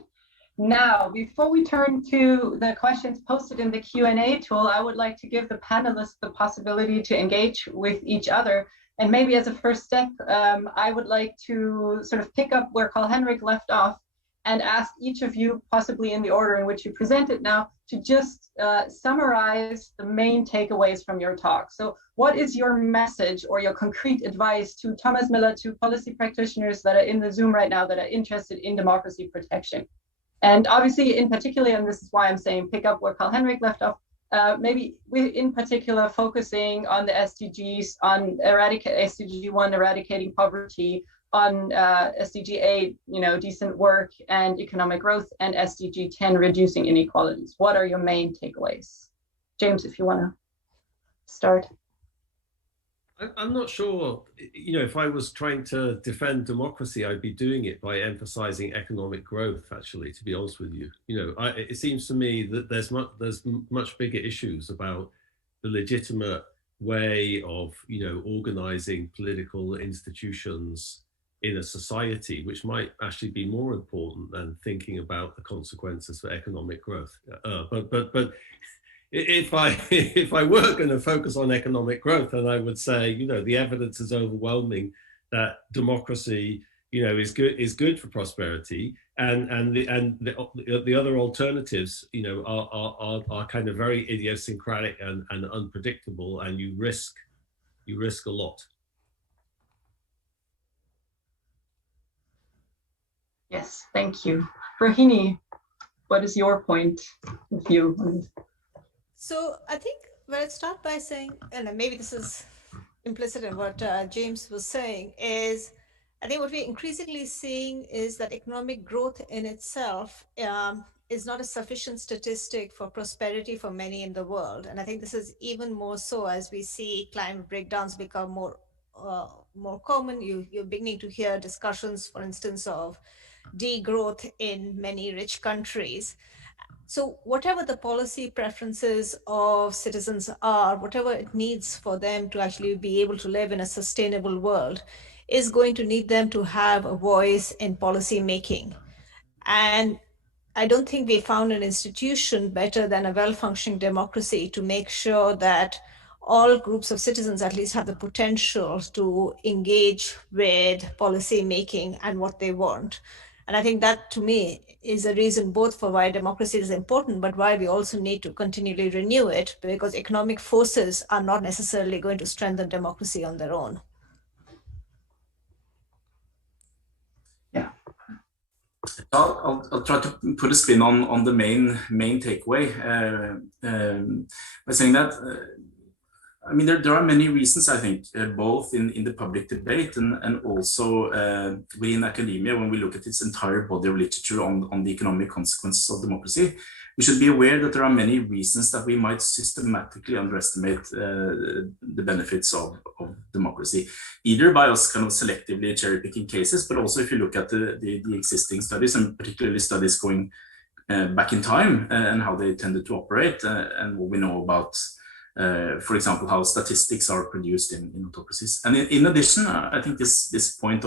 Now, before we turn to the questions posted in the Q&A tool, I would like to give the panelists the possibility to engage with each other. And maybe as a first step, I would like to sort of pick up where Carl-Henrik left off and ask each of you, possibly in the order in which you presented now, to just summarize the main takeaways from your talk. So what is your message or your concrete advice to Thomas Miller, to policy practitioners that are in the Zoom right now that are interested in democracy protection? And obviously, in particular, and this is why I'm saying pick up where Carl-Henrik left off, maybe we in particular focusing on the SDGs, on SDG 1, eradicating poverty, on SDG 8, decent work and economic growth, and SDG 10, reducing inequalities. What are your main takeaways? James, if you want to start. I'm not sure, if I was trying to defend democracy, I'd be doing it by emphasizing economic growth, actually, to be honest with you. It seems to me that there's much bigger issues about the legitimate way of, organizing political institutions in a society, which might actually be more important than thinking about the consequences for economic growth. But if I were going to focus on economic growth, then I would say, the evidence is overwhelming that democracy, is good for prosperity, and the other alternatives, are kind of very idiosyncratic and unpredictable, and you risk a lot. Yes, thank you. Rohini, what is your point of view? So I think I'll start by saying, and maybe this is implicit in what James was saying, is I think what we're increasingly seeing is that economic growth in itself is not a sufficient statistic for prosperity for many in the world. And I think this is even more so as we see climate breakdowns become more common. You're beginning to hear discussions, for instance, of degrowth in many rich countries. So whatever the policy preferences of citizens are, whatever it needs for them to actually be able to live in a sustainable world, is going to need them to have a voice in policy making. And I don't think we found an institution better than a well-functioning democracy to make sure that all groups of citizens at least have the potential to engage with policy making and what they want. And I think that, to me, is a reason both for why democracy is important, but why we also need to continually renew it, because economic forces are not necessarily going to strengthen democracy on their own. Yeah. I'll try to put a spin on the main takeaway by saying that there are many reasons, I think, both in the public debate and also within academia, when we look at its entire body of literature on the economic consequences of democracy. We should be aware that there are many reasons that we might systematically underestimate the benefits of democracy, either by us kind of selectively cherry-picking cases, but also if you look at the existing studies, and particularly studies going back in time and how they tended to operate, and what we know about for example, how statistics are produced in autocracies. And in addition, I think this point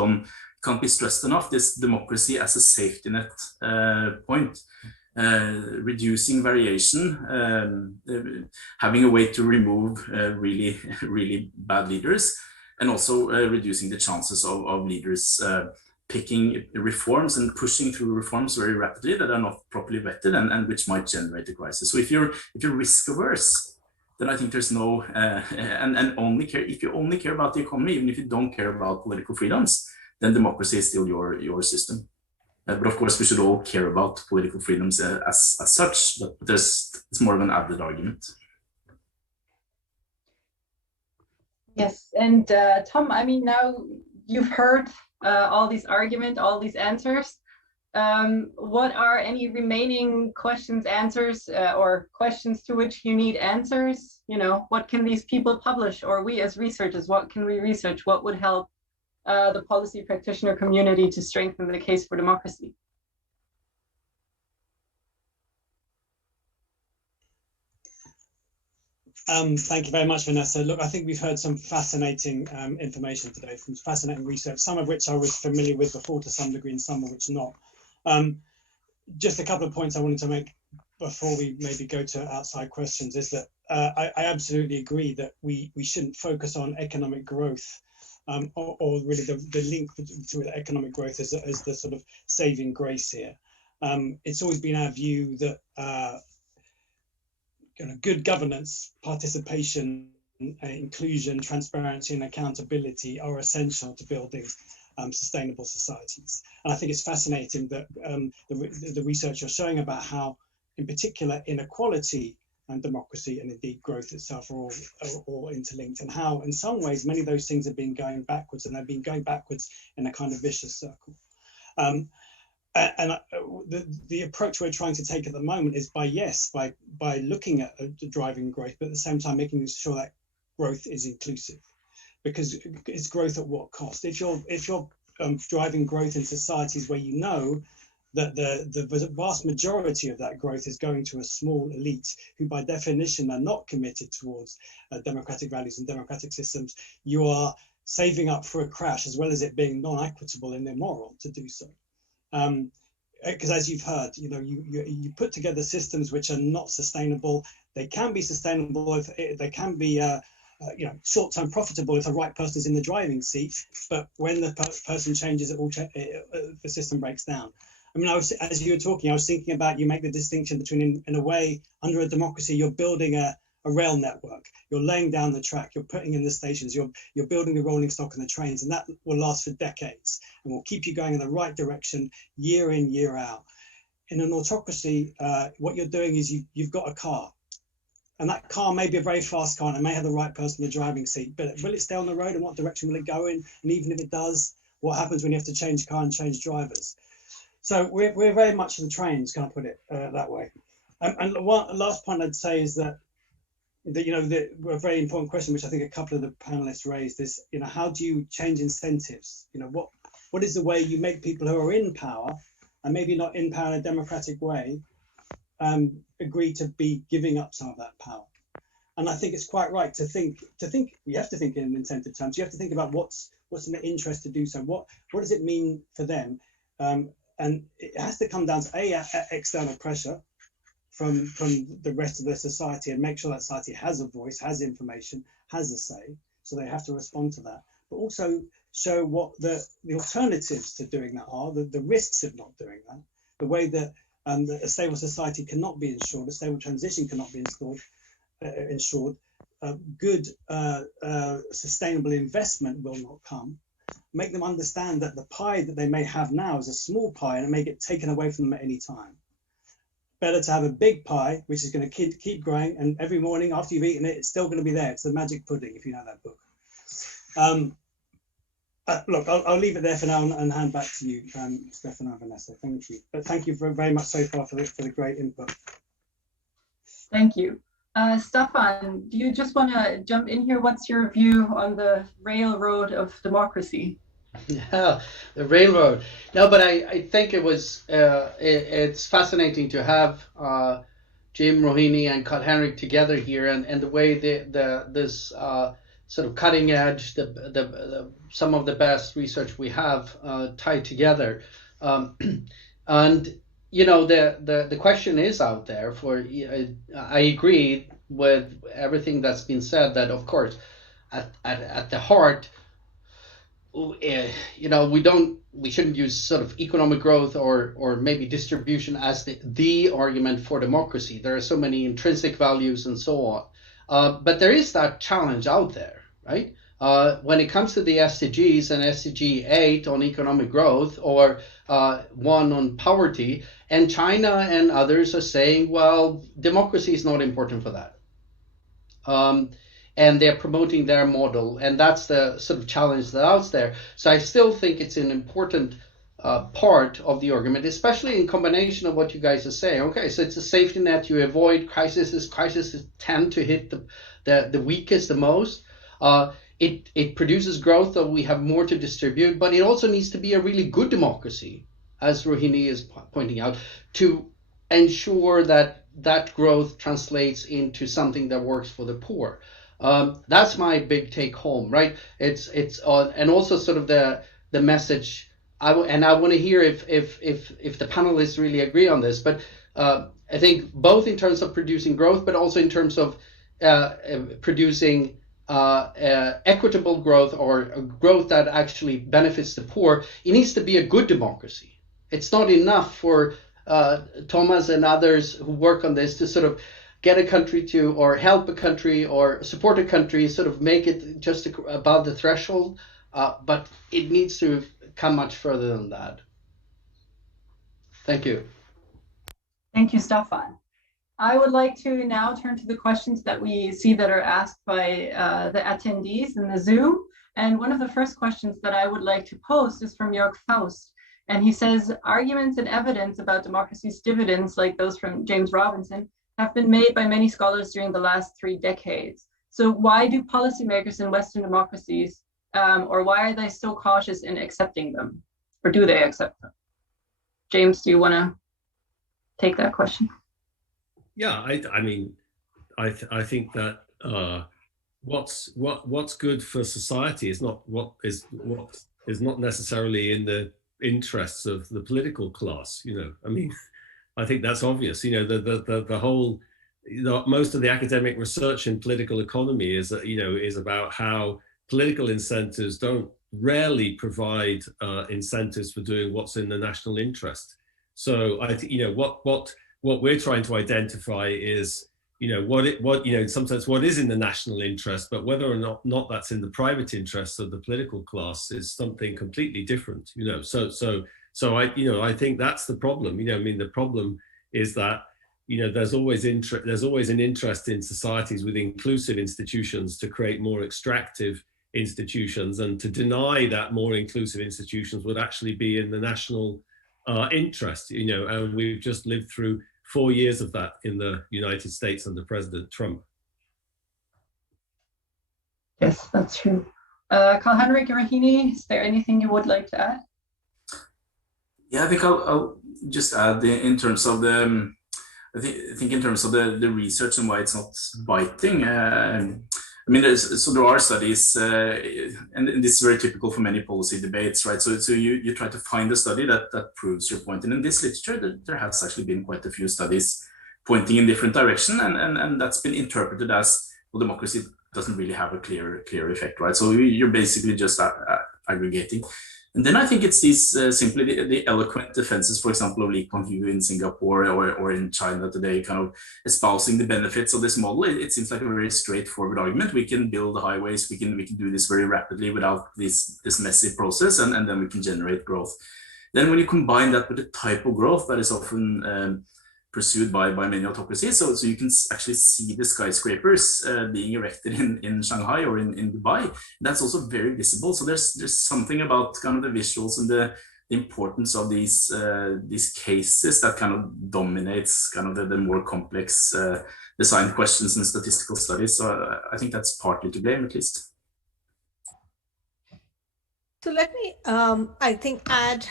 can't be stressed enough, this democracy as a safety net point, reducing variation, having a way to remove really bad leaders, and also reducing the chances of leaders picking reforms and pushing through reforms very rapidly that are not properly vetted and which might generate a crisis. So if you're risk averse, then I think there's no, if you only care about the economy, even if you don't care about political freedoms, then democracy is still your system. But of course, we should all care about political freedoms as such, but it's more of an added argument. Yes, and Tom, now you've heard all these arguments, all these answers. What are any remaining questions, answers, or questions to which you need answers? What can these people publish, or we as researchers, what can we research? What would help the policy practitioner community to strengthen the case for democracy? Thank you very much, Vanessa. Look, I think we've heard some fascinating information today, from fascinating research, some of which I was familiar with before to some degree and some of which not. Just a couple of points I wanted to make before we maybe go to outside questions is that I absolutely agree that we shouldn't focus on economic growth or really the link to economic growth as the sort of saving grace here. It's always been our view that good governance, participation, inclusion, transparency, and accountability are essential to building sustainable societies. And I think it's fascinating that the research you're showing about how, in particular, inequality and democracy and indeed growth itself are all interlinked, and how, in some ways, many of those things have been going backwards, and they've been going backwards in a kind of vicious circle. And the approach we're trying to take at the moment is by looking at driving growth, but at the same time making sure that growth is inclusive, because it's growth at what cost? If you're driving growth in societies where you know that the vast majority of that growth is going to a small elite who by definition are not committed towards democratic values and democratic systems, you are saving up for a crash, as well as it being non-equitable and immoral to do so. Because as you've heard, you put together systems which are not sustainable. They can be sustainable if they can be short-term profitable if the right person is in the driving seat, but when the person changes, the system breaks down. I mean, as you were talking, I was thinking about, you make the distinction between, in a way, under a democracy, you're building a rail network, you're laying down the track, you're putting in the stations, you're building the rolling stock and the trains, and that will last for decades and will keep you going in the right direction year in, year out. In an autocracy, what you're doing is you've got a car, and that car may be a very fast car and it may have the right person in the driving seat, but will it stay on the road, and what direction will it go in? And even if it does, what happens when you have to change car and change drivers? So we're very much the trains, can I put it that way? And one last point I'd say is that a very important question, which I think a couple of the panelists raised, is how do you change incentives? What is the way you make people who are in power, and maybe not in power in a democratic way, agree to be giving up some of that power? And I think it's quite right to think. You have to think in incentive terms. You have to think about what's in their interest to do so. What does it mean for them? And it has to come down to external pressure from the rest of the society, and make sure that society has a voice, has information, has a say, so they have to respond to that. But also show what the alternatives to doing that are, the risks of not doing that, the way that a stable society cannot be ensured, a stable transition cannot be ensured, good sustainable investment will not come. Make them understand that the pie that they may have now is a small pie and it may get taken away from them at any time. Better to have a big pie, which is going to keep growing, and every morning after you've eaten it, it's still going to be there. It's the magic pudding, if you know that book. Look, I'll leave it there for now and hand back to you, Staffan and Vanessa. Thank you. But thank you very much so far for the great input. Thank you. Staffan, do you just want to jump in here? What's your view on the railroad of democracy? Yeah, the railroad. No, but I think it's fascinating to have Jim, Rohini, and Karl-Henrik together here, and the way this sort of cutting edge, some of the best research we have tied together, and the question is out there for. I agree with everything that's been said, that of course at the heart, we shouldn't use sort of economic growth or maybe distribution as the argument for democracy. There are so many intrinsic values and so on. But there is that challenge out there, right? When it comes to the SDGs and SDG 8 on economic growth, or 1 on poverty, and China and others are saying, well, democracy is not important for that. And they're promoting their model, and that's the sort of challenge that's out there. So I still think it's an important part of the argument, especially in combination of what you guys are saying. Okay, so it's a safety net. You avoid crises. Crises tend to hit the weakest the most. It produces growth, so we have more to distribute, but it also needs to be a really good democracy, as Rohini is pointing out, to ensure that that growth translates into something that works for the poor. That's my big take home, right? It's and also sort of the message. I want to hear if the panelists really agree on this. But I think both in terms of producing growth, but also in terms of producing equitable growth, or growth that actually benefits the poor, it needs to be a good democracy. It's not enough for Thomas and others who work on this to sort of get a country to, or help a country or support a country, sort of make it just above the threshold, but it needs to come much further than that. Thank you. Thank you, Staffan. I would like to now turn to the questions that we see that are asked by the attendees in the Zoom. And one of the first questions that I would like to pose is from Jörg Faust. And he says, arguments and evidence about democracy's dividends, like those from James Robinson, have been made by many scholars during the last 3 decades. So why do policymakers in Western democracies, or why are they so cautious in accepting them? Or do they accept them? James, do you want to take that question? Yeah, I mean, I think that what's good for society is not what is not necessarily in the interests of the political class. You know, I mean, I think that's obvious. You know, the whole, most of the academic research in political economy is, you know, is about how political incentives don't rarely provide incentives for doing what's in the national interest. So I think, you know, what we're trying to identify is, you know, what you know, in some sense, what is in the national interest, but whether or not that's in the private interest of the political class is something completely different. You know, so I think that's the problem. You know, I mean, the problem is that, you know, there's always an interest in societies with inclusive institutions to create more extractive institutions, and to deny that more inclusive institutions would actually be in the national interest. You know, and we've just lived through 4 years of that in the United States under President Trump. Yes, that's true. Karl-Henrik Rahini, is there anything you would like to add? Yeah, I think I'll just add in terms of the, I think in terms of the research and why it's not biting. I mean, there are studies, and this is very typical for many policy debates, right? So you try to find a study that proves your point. And in this literature, there has actually been quite a few studies pointing in different direction, and that's been interpreted as, well, democracy doesn't really have a clear effect, right? So you're basically just aggregating. And then I think it's these simply the eloquent defenses, for example, of Lee Kuan Yew in Singapore or in China today, kind of espousing the benefits of this model. It seems like a very straightforward argument. We can build highways, we can do this very rapidly without this messy process, and then we can generate growth. Then when you combine that with the type of growth that is often pursued by many autocracies, so you can actually see the skyscrapers being erected in Shanghai or in Dubai. That's also very visible. So there's something about kind of the visuals and the importance of these cases that kind of dominates kind of the more complex design questions and statistical studies. So I think that's partly to blame, at least. So let me, I think, add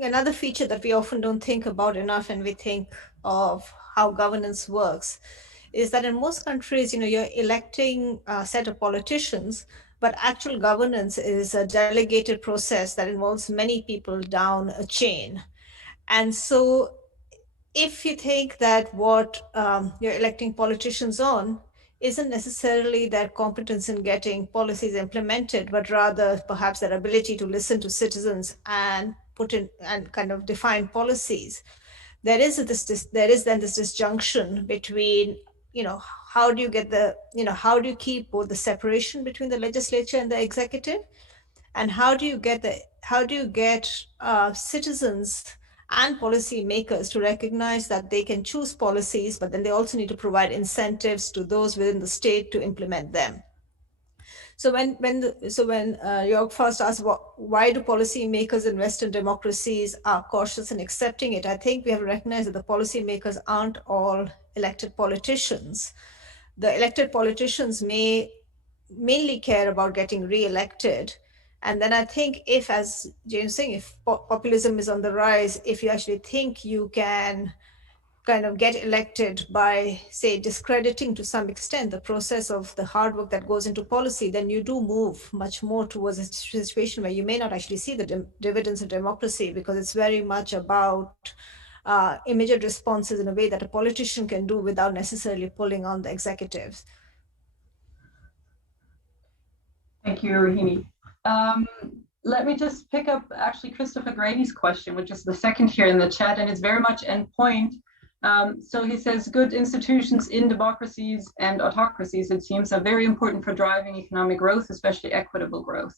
another feature that we often don't think about enough, and we think of how governance works, is that in most countries, you know, you're electing a set of politicians, but actual governance is a delegated process that involves many people down a chain. And so if you think that what you're electing politicians on isn't necessarily their competence in getting policies implemented, but rather perhaps their ability to listen to citizens and put in and kind of define policies, there is then this disjunction between, you know, how do you get the, you know, how do you keep both the separation between the legislature and the executive, and how do you get citizens and policy makers to recognize that they can choose policies, but then they also need to provide incentives to those within the state to implement them. So when Jörg first asked why do policymakers in Western democracies are cautious in accepting it, I think we have to recognize that the policymakers aren't all elected politicians. The elected politicians may mainly care about getting re-elected. And then I think as James saying, if populism is on the rise, if you actually think you can kind of get elected by, say, discrediting to some extent the process of the hard work that goes into policy, then you do move much more towards a situation where you may not actually see the dividends of democracy, because it's very much about immediate responses in a way that a politician can do without necessarily pulling on the executives. Thank you, Rohini. Let me just pick up actually Christopher Grady's question, which is the second here in the chat, and it's very much end point. So he says, good institutions in democracies and autocracies, it seems, are very important for driving economic growth, especially equitable growth.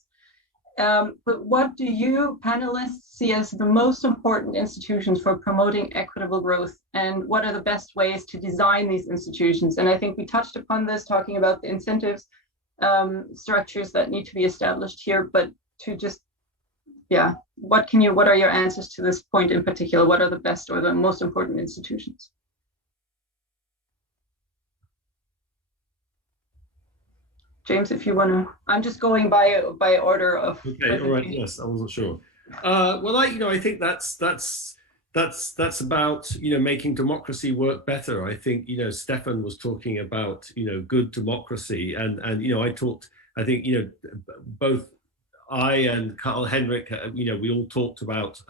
But what do you panelists see as the most important institutions for promoting equitable growth, and what are the best ways to design these institutions? And I think we touched upon this, talking about the incentives structures that need to be established here, but to just, yeah, what are your answers to this point in particular? What are the best or the most important institutions? James, if you want to, I'm just going by order of. Okay, all right. Yes, I wasn't sure. Well, I think that's about, making democracy work better. I think, Staffan was talking about, good democracy, and I think, both I and Carl Henrik, we all talked about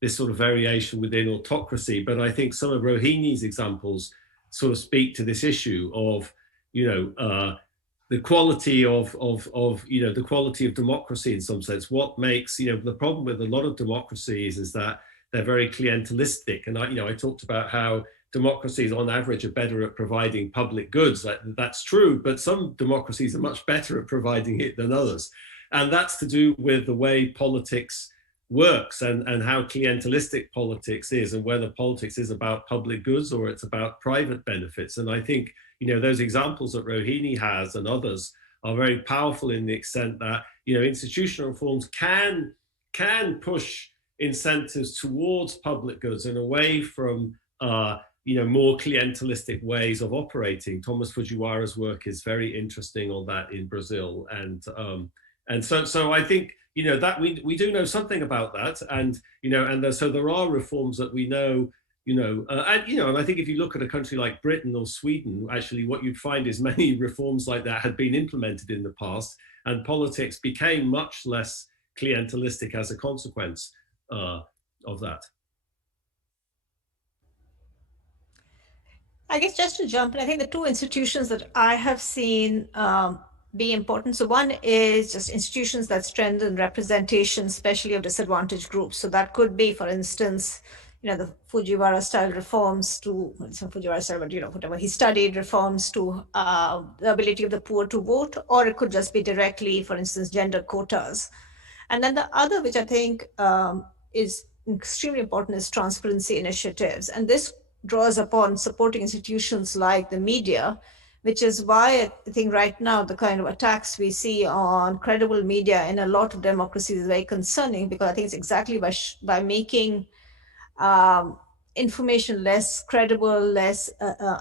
this sort of variation within autocracy, but I think some of Rohini's examples sort of speak to this issue of, the quality of the quality of democracy in some sense. What makes, the problem with a lot of democracies is that they're very clientelistic. And I talked about how democracies on average are better at providing public goods. That's true, but some democracies are much better at providing it than others. And that's to do with the way politics works and how clientelistic politics is, and whether politics is about public goods or it's about private benefits. And I think, those examples that Rohini has and others are very powerful in the extent that, institutional reforms can push incentives towards public goods and away from, more clientelistic ways of operating. Thomas Fujiwara's work is very interesting on that in Brazil. And so I think, that we do know something about that. And, so there are reforms that we know, and I think if you look at a country like Britain or Sweden, actually what you'd find is many reforms like that had been implemented in the past, and politics became much less clientelistic as a consequence of that. I guess just to jump in, I think the two institutions that I have seen be important. So one is just institutions that strengthen representation, especially of disadvantaged groups. So that could be, for instance, the Fujiwara style reforms to, it's not Fujiwara style, but whatever he studied, reforms to the ability of the poor to vote, or it could just be directly, for instance, gender quotas. And then the other, which I think is extremely important, is transparency initiatives. And this draws upon supporting institutions like the media, which is why I think right now the kind of attacks we see on credible media in a lot of democracies is very concerning, because I think it's exactly by making information less credible, less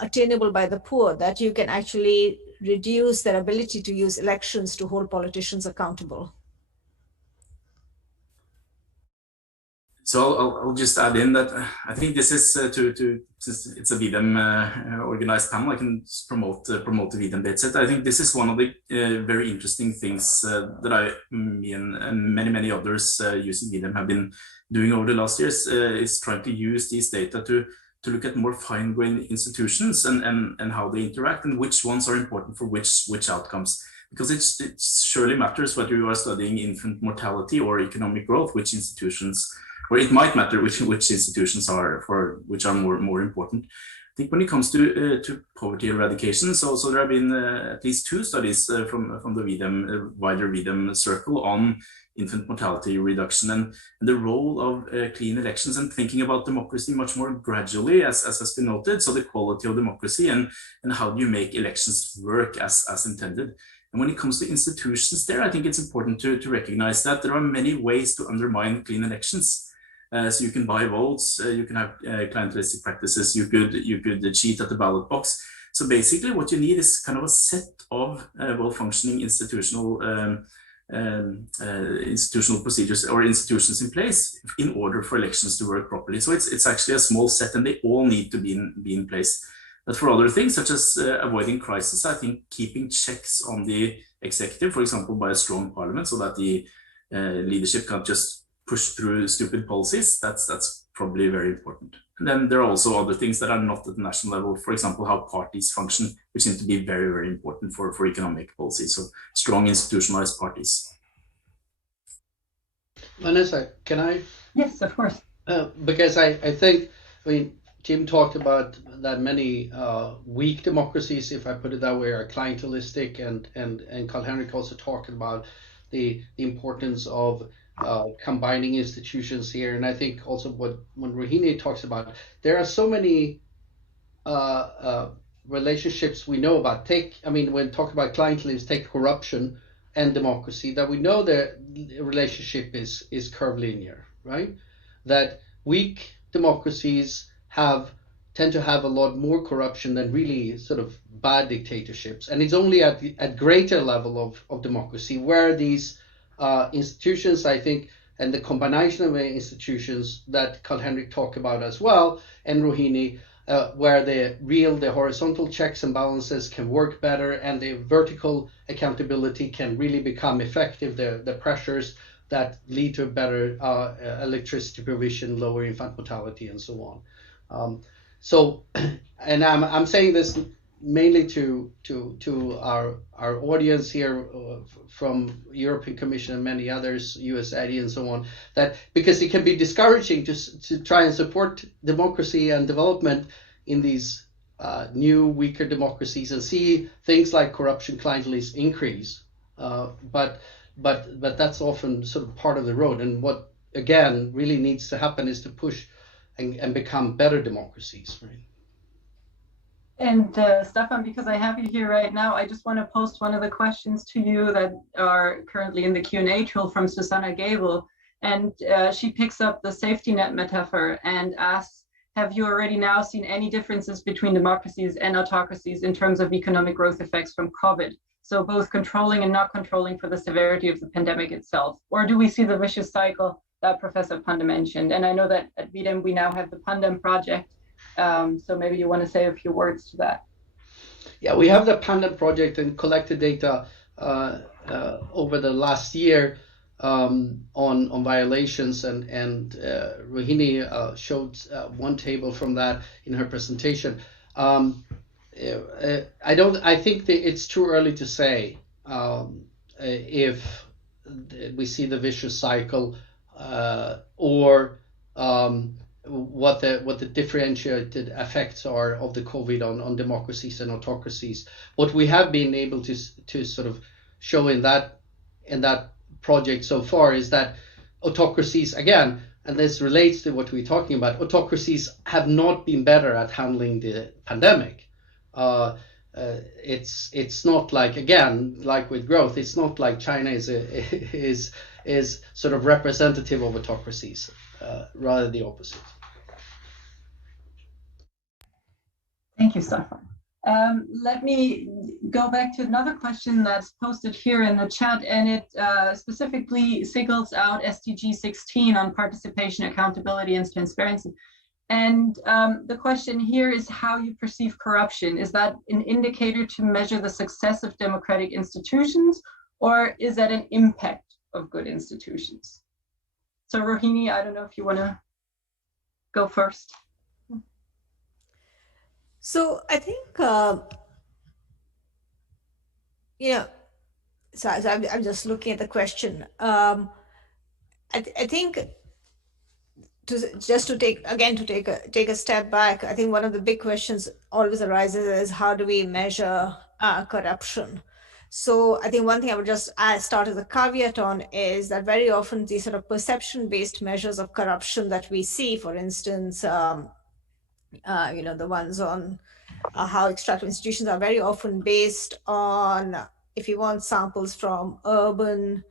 attainable by the poor, that you can actually reduce their ability to use elections to hold politicians accountable. So I'll just add in that I think this is since it's a V-Dem organized panel, I can promote the V-Dem data set. I think this is one of the very interesting things that me and many others using V-Dem have been doing over the last years, is trying to use these data to look at more fine-grained institutions and how they interact and which ones are important for which outcomes. Because it surely matters whether you are studying infant mortality or economic growth, which institutions, or it might matter which institutions are more important. I think when it comes to poverty eradication, so there have been at least 2 studies from the V-Dem, wider V-Dem circle on infant mortality reduction and the role of clean elections and thinking about democracy much more gradually, as has been noted. So the quality of democracy and how do you make elections work as intended. And when it comes to institutions there, I think it's important to recognize that there are many ways to undermine clean elections. So you can buy votes, you can have clientelistic practices, you could cheat at the ballot box. So basically what you need is kind of a set of well-functioning institutional institutional procedures or institutions in place in order for elections to work properly. So it's actually a small set, and they all need to be in place. But for other things, such as avoiding crisis, I think keeping checks on the executive, for example, by a strong parliament, so that the leadership can't just push through stupid policies, that's probably very important. And then there are also other things that are not at the national level, for example, how parties function, which seem to be very, very important for economic policy. So strong institutionalized parties. Vanessa, can I? Yes, of course. Because I think, I mean, Jim talked about that many weak democracies, if I put it that way, are clientelistic, and Karl-Henrik also talked about the importance of combining institutions here. And I think also when Rohini talks about, there are so many relationships we know about. When talk about clientelism, take corruption and democracy, that we know the relationship is curvilinear, right? That weak democracies tend to have a lot more corruption than really sort of bad dictatorships. And it's only at greater level of democracy where these institutions, I think, and the combination of institutions that Karl-Henrik talked about as well, and Rohini, where the horizontal checks and balances can work better, and the vertical accountability can really become effective, the pressures that lead to better electricity provision, lower infant mortality, and so on. And I'm saying this mainly to our audience here from European Commission and many others, USAID and so on, that because it can be discouraging to try and support democracy and development in these new, weaker democracies and see things like corruption, clientelism increase. But that's often sort of part of the road. And what, again, really needs to happen is to push and become better democracies, right? And Staffan, because I have you here right now, I just want to post one of the questions to you that are currently in the Q&A tool from Susanna Gable. And she picks up the safety net metaphor and asks, have you already now seen any differences between democracies and autocracies in terms of economic growth effects from COVID? So both controlling and not controlling for the severity of the pandemic itself? Or do we see the vicious cycle that Professor Panda mentioned? And I know that at V-Dem we now have the Pandem project. So maybe you want to say a few words to that. Yeah, we have the Pandem project and collected data over the last year on violations, and Rohini showed one table from that in her presentation. I think that it's too early to say if we see the vicious cycle or what the differentiated effects are of the COVID on democracies and autocracies. What we have been able to sort of show in that project so far is that autocracies, again, and this relates to what we're talking about, autocracies have not been better at handling the pandemic. It's not like, again, like with growth, it's not like China is sort of representative of autocracies, rather the opposite. Thank you, Staffan. Let me go back to another question that's posted here in the chat, and it specifically singles out SDG 16 on participation, accountability, and transparency. And the question here is how you perceive corruption. Is that an indicator to measure the success of democratic institutions, or is that an impact of good institutions? So Rohini, I don't know if you want to go first. So I think, so I'm just looking at the question. I think to take a step back, I think one of the big questions always arises is how do we measure corruption? So I think one thing I would just start as a caveat on is that very often these sort of perception-based measures of corruption that we see, for instance, the ones on how extractive institutions are very often based on, if you want, samples from urban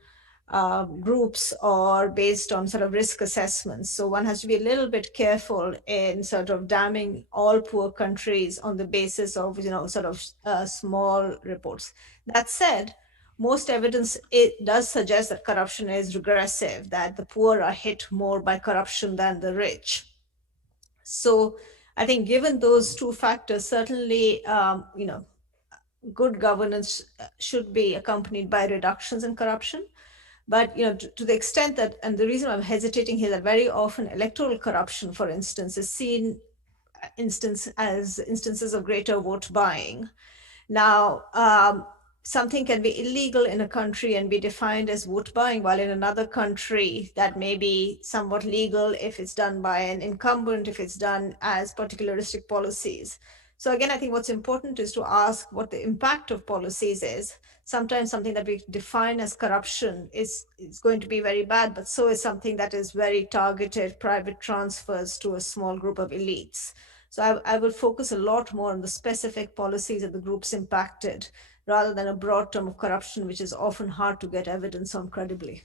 groups or based on sort of risk assessments. So one has to be a little bit careful in sort of damning all poor countries on the basis of, sort of small reports. That said, most evidence it does suggest that corruption is regressive, that the poor are hit more by corruption than the rich. So I think given those two factors, certainly, good governance should be accompanied by reductions in corruption. But to the extent that, and the reason I'm hesitating here, that very often electoral corruption, for instance, is seen as instances of greater vote buying. Now, something can be illegal in a country and be defined as vote buying, while in another country that may be somewhat legal if it's done by an incumbent, if it's done as particularistic policies. So again, I think what's important is to ask what the impact of policies is. Sometimes something that we define as corruption is going to be very bad, but so is something that is very targeted private transfers to a small group of elites. So I would focus a lot more on the specific policies of the groups impacted, rather than a broad term of corruption, which is often hard to get evidence on credibly.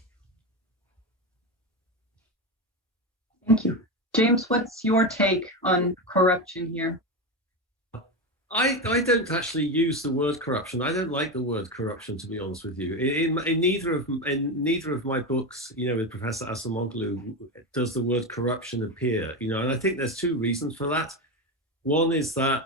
Thank you. James, what's your take on corruption here? I don't actually use the word corruption. I don't like the word corruption, to be honest with you. In neither of my books, with Professor Asomoglu, does the word corruption appear. And I think there's two reasons for that. One is that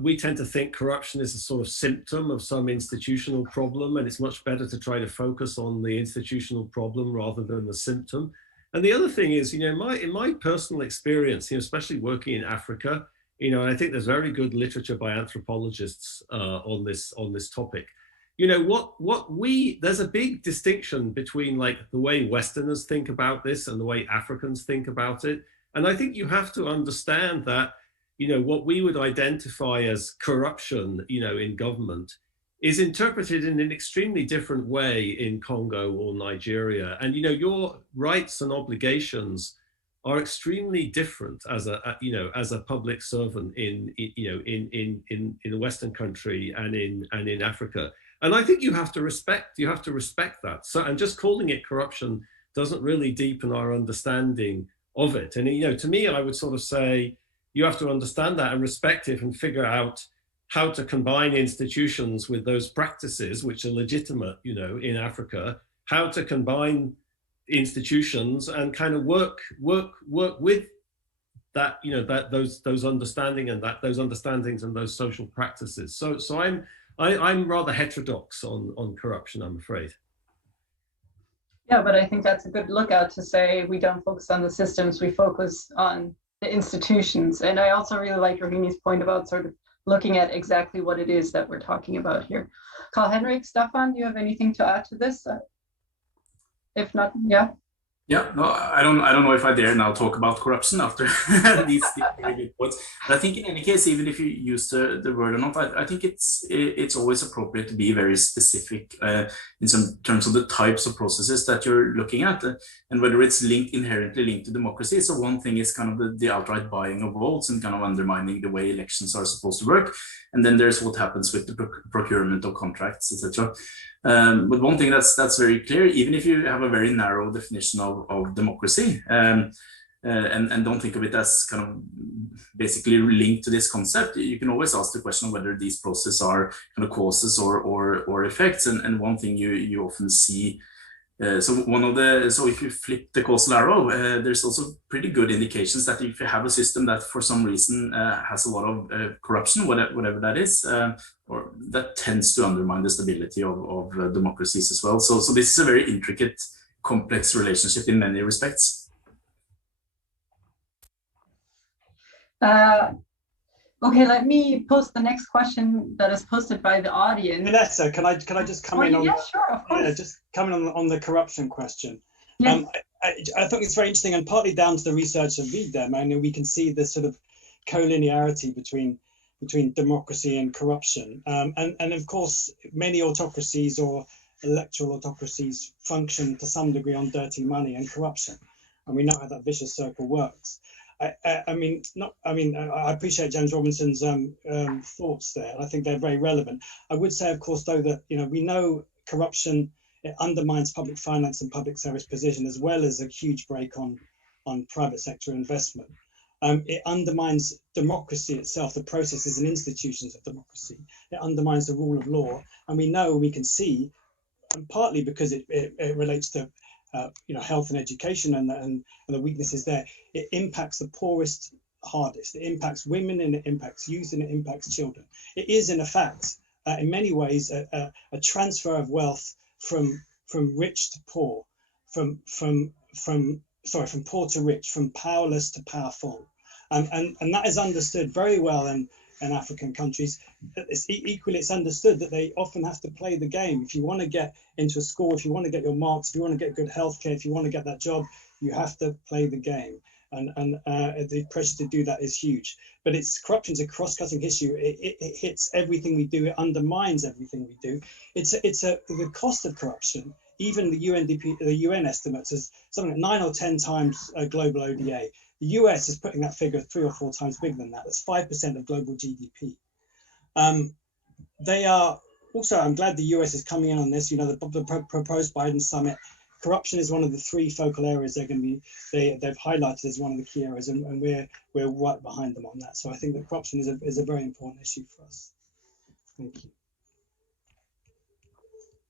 we tend to think corruption is a sort of symptom of some institutional problem, and it's much better to try to focus on the institutional problem rather than the symptom. And the other thing is, in my personal experience, especially working in Africa, and I think there's very good literature by anthropologists on this topic. There's a big distinction between like the way Westerners think about this and the way Africans think about it. And I think you have to understand that, what we would identify as corruption, in government is interpreted in an extremely different way in Congo or Nigeria. And, your rights and obligations are extremely different as a public servant in a Western country and in Africa. And I think you have to respect that. So, and just calling it corruption doesn't really deepen our understanding of it. And, to me, I would sort of say, you have to understand that and respect it and figure out how to combine institutions with those practices which are legitimate, in Africa, how to combine institutions and kind of work with that, those understanding and those understandings and those social practices. So I'm rather heterodox on corruption, I'm afraid. Yeah, but I think that's a good lookout to say we don't focus on the systems, we focus on the institutions. And I also really like Rohini's point about sort of looking at exactly what it is that we're talking about here. Carl-Henrik, Staffan, do you have anything to add to this? If not, yeah. Yeah, no, I don't know if I dare now talk about corruption after these good points. But I think in any case, even if you use the word or not, I think it's always appropriate to be very specific in some terms of the types of processes that you're looking at, and whether it's inherently linked to democracy. So one thing is kind of the outright buying of votes and kind of undermining the way elections are supposed to work, and then there's what happens with the procurement of contracts, etc. But one thing that's very clear, even if you have a very narrow definition of democracy, and don't think of it as kind of basically linked to this concept, you can always ask the question of whether these processes are kind of causes or effects. And one thing you often see, so if you flip the causal arrow, there's also pretty good indications that if you have a system that for some reason has a lot of corruption, whatever that is, or that tends to undermine the stability of democracies as well. So this is a very intricate, complex relationship in many respects. Okay, let me post the next question that is posted by the audience. Vanessa, can I just come in on? Yeah, sure, of course. Just coming on the corruption question. Yes. I think it's very interesting, and partly down to the research of V-Dem. I know we can see this sort of collinearity between democracy and corruption, and of course many autocracies or electoral autocracies function to some degree on dirty money and corruption, and we know how that vicious circle works. I appreciate James Robinson's thoughts there. I think they're very relevant. I would say, of course, though, that we know corruption, it undermines public finance and public service position, as well as a huge break on private sector investment. It undermines democracy itself, the processes and institutions of democracy. It undermines the rule of law, and we can see and partly because it relates to health and education and the weaknesses there. It impacts the poorest hardest. It impacts women, and it impacts youth, and it impacts children. It is, in effect, in many ways, a transfer of wealth from rich to poor, from poor to rich, from powerless to powerful, and that is understood very well in African countries. It's understood that they often have to play the game. If you want to get into a school, if you want to get your marks, if you want to get good healthcare, if you want to get that job, you have to play the game. And the pressure to do that is huge. But corruption's a cross-cutting issue. It hits everything we do. It undermines everything we do. The cost of corruption. Even the UN estimates is something like 9 or 10 times global ODA. The US is putting that figure 3 or 4 times bigger than that. That's 5% of global GDP. They are also. I'm glad the US is coming in on this. The proposed Biden summit. Corruption is one of the 3 focal areas they've highlighted as one of the key areas, and we're right behind them on that. So I think that corruption is a very important issue for us. Thank you.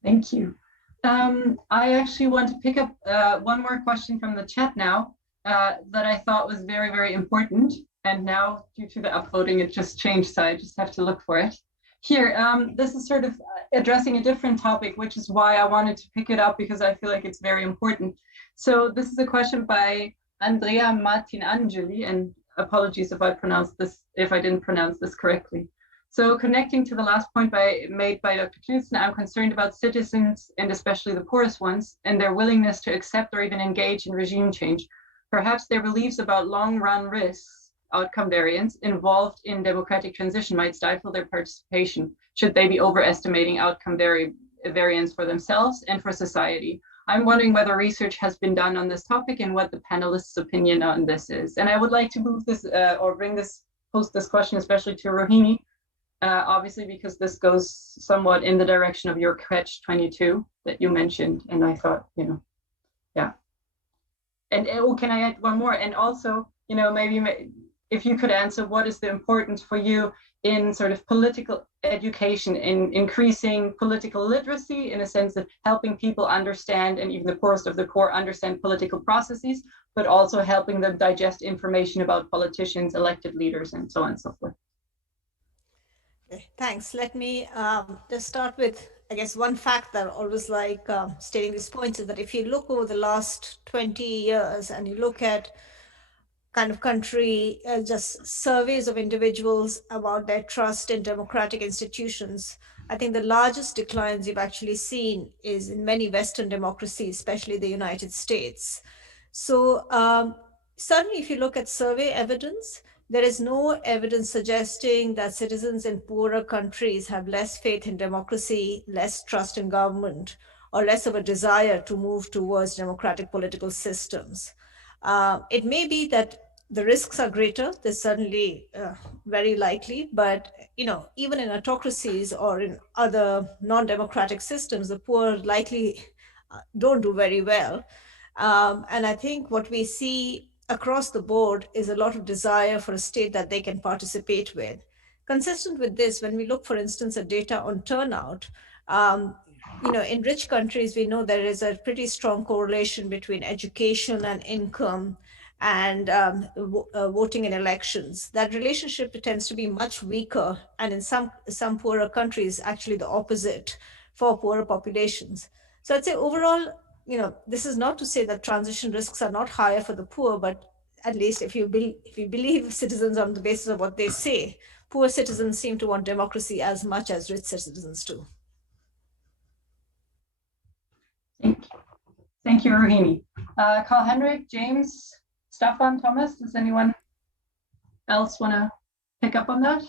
Thank you. I actually want to pick up one more question from the chat now that I thought was very, very important. And now, due to the upvoting, it just changed, so I just have to look for it. Here, this is sort of addressing a different topic, which is why I wanted to pick it up, because I feel like it's very important. So this is a question by Andrea Martinangeli, and apologies if I didn't pronounce this correctly. So connecting to the last point made by Dr. Knudsen, I'm concerned about citizens, and especially the poorest ones, and their willingness to accept or even engage in regime change. Perhaps their beliefs about long-run risks, outcome variance involved in democratic transition might stifle their participation, should they be overestimating outcome variance for themselves and for society. I'm wondering whether research has been done on this topic and what the panelists' opinion on this is. And I would like to move this post this question especially to Rohini, obviously because this goes somewhat in the direction of your catch-22 that you mentioned, and I thought, yeah. And can I add one more? And also, maybe if you could answer, what is the importance for you in sort of political education, in increasing political literacy, in a sense of helping people understand, and even the poorest of the poor understand political processes, but also helping them digest information about politicians, elected leaders, and so on and so forth. Thanks. Let me just start with, I guess, one fact that I always like stating these points is that if you look over the last 20 years and you look at kind of country, just surveys of individuals about their trust in democratic institutions, I think the largest declines you've actually seen is in many Western democracies, especially the United States. So certainly if you look at survey evidence, there is no evidence suggesting that citizens in poorer countries have less faith in democracy, less trust in government, or less of a desire to move towards democratic political systems. It may be that the risks are greater. They're certainly very likely, but even in autocracies or in other non-democratic systems, the poor likely don't do very well. And I think what we see across the board is a lot of desire for a state that they can participate with. Consistent with this, when we look, for instance, at data on turnout, in rich countries, we know there is a pretty strong correlation between education and income and voting in elections. That relationship tends to be much weaker, and in some poorer countries, actually the opposite for poorer populations. So I'd say overall, this is not to say that transition risks are not higher for the poor, but at least if you believe citizens on the basis of what they say, poor citizens seem to want democracy as much as rich citizens do. Thank you, Rohini. Carl-Henrik, James, Staffan, Thomas, does anyone else want to pick up on that?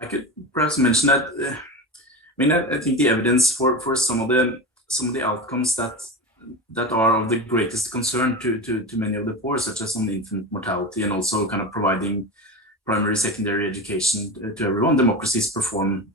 I could perhaps mention that. I think the evidence for some of the outcomes that are of the greatest concern to many of the poor, such as on the infant mortality and also kind of providing primary, secondary education to everyone, democracies perform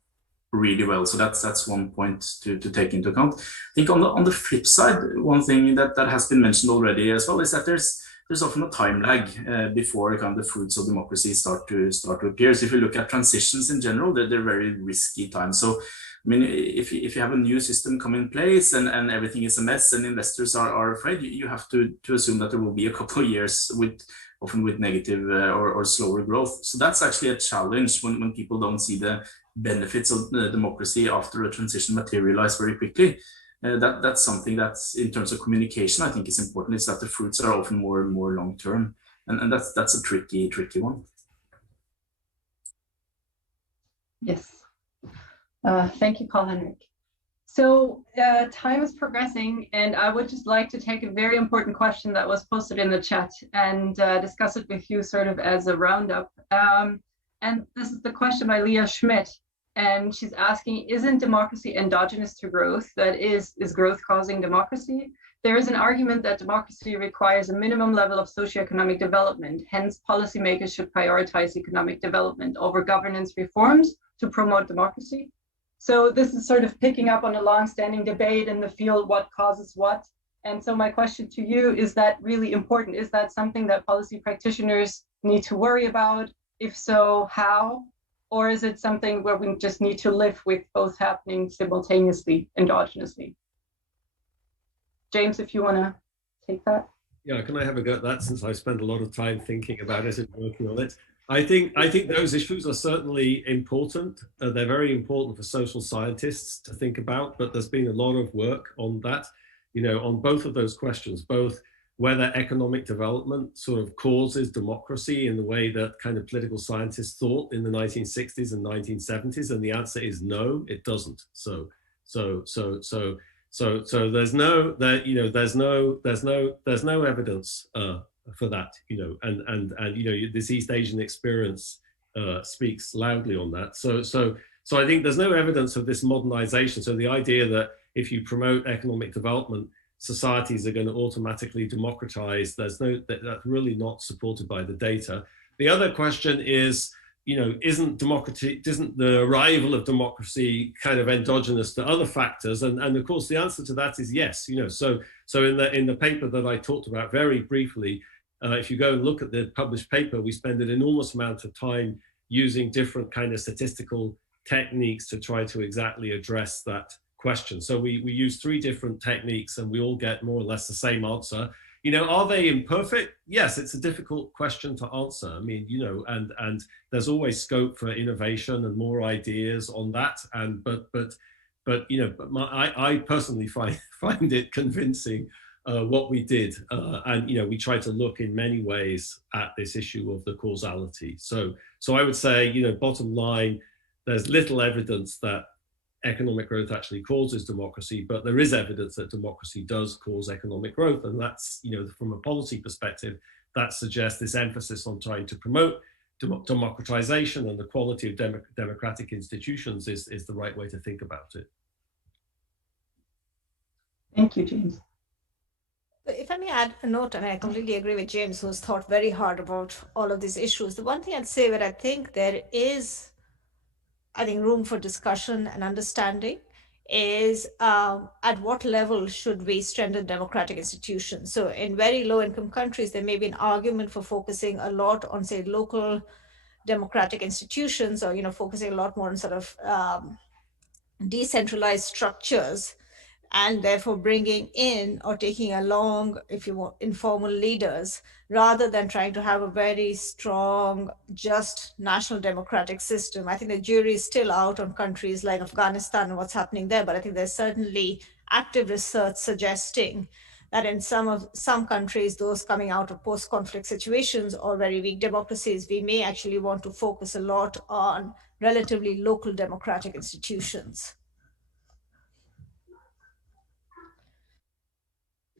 really well. So that's one point to take into account. I think on the flip side, one thing that has been mentioned already as well is that there's often a time lag before kind of the fruits of democracy start to appear. So if you look at transitions in general, they're very risky times. So I mean, if you have a new system come in place and everything is a mess and investors are afraid, you have to assume that there will be a couple of years often with negative or slower growth. So that's actually a challenge when people don't see the benefits of the democracy after a transition materialize very quickly. That's something that's, in terms of communication, I think is important, is that the fruits are often more long term, and that's a tricky one. Yes. Thank you, Carl-Henrik. So time is progressing, and I would just like to take a very important question that was posted in the chat and discuss it with you sort of as a roundup. And this is the question by Leah Schmidt, and she's asking, isn't democracy endogenous to growth? That is growth causing democracy? There is an argument that democracy requires a minimum level of socioeconomic development. Hence, policymakers should prioritize economic development over governance reforms to promote democracy. So this is sort of picking up on a long-standing debate in the field, what causes what. And so my question to you, is that really important? Is that something that policy practitioners need to worry about? If so, how? Or is it something where we just need to live with both happening simultaneously, endogenously? James, if you want to take that. Yeah, can I have a go at that, since I spent a lot of time thinking about it and working on it? I think those issues are certainly important. They're very important for social scientists to think about, but there's been a lot of work on that, on both of those questions, both whether economic development sort of causes democracy in the way that kind of political scientists thought in the 1960s and 1970s, and the answer is no, it doesn't. So there's no evidence for that, and this East Asian experience speaks loudly on that. So I think there's no evidence of this modernization. So the idea that if you promote economic development, societies are going to automatically democratize, that's really not supported by the data. The other question is, isn't the arrival of democracy kind of endogenous to other factors? And of course the answer to that is yes. So in the paper that I talked about very briefly, if you go and look at the published paper, we spend an enormous amount of time using different kind of statistical techniques to try to exactly address that question. So we use 3 different techniques, and we all get more or less the same answer. Are they imperfect? Yes, it's a difficult question to answer. I mean, and there's always scope for innovation and more ideas on that. And I personally find it convincing what we did, and we try to look in many ways at this issue of the causality. So I would say, bottom line, there's little evidence that economic growth actually causes democracy, but there is evidence that democracy does cause economic growth, and that's, from a policy perspective, that suggests this emphasis on trying to promote democratization and the quality of democratic institutions is the right way to think about it. Thank you, James. If I may add a note, and I completely agree with James, who's thought very hard about all of these issues. The one thing I'd say, where I think there is, room for discussion and understanding, is at what level should we strengthen democratic institutions? So in very low income countries, there may be an argument for focusing a lot on, say, local democratic institutions, or, focusing a lot more on sort of decentralized structures, and therefore bringing in or taking along, if you want, informal leaders, rather than trying to have a very strong, just national democratic system. I think the jury is still out on countries like Afghanistan and what's happening there, but I think there's certainly active research suggesting that in some countries, those coming out of post-conflict situations or very weak democracies, we may actually want to focus a lot on relatively local democratic institutions.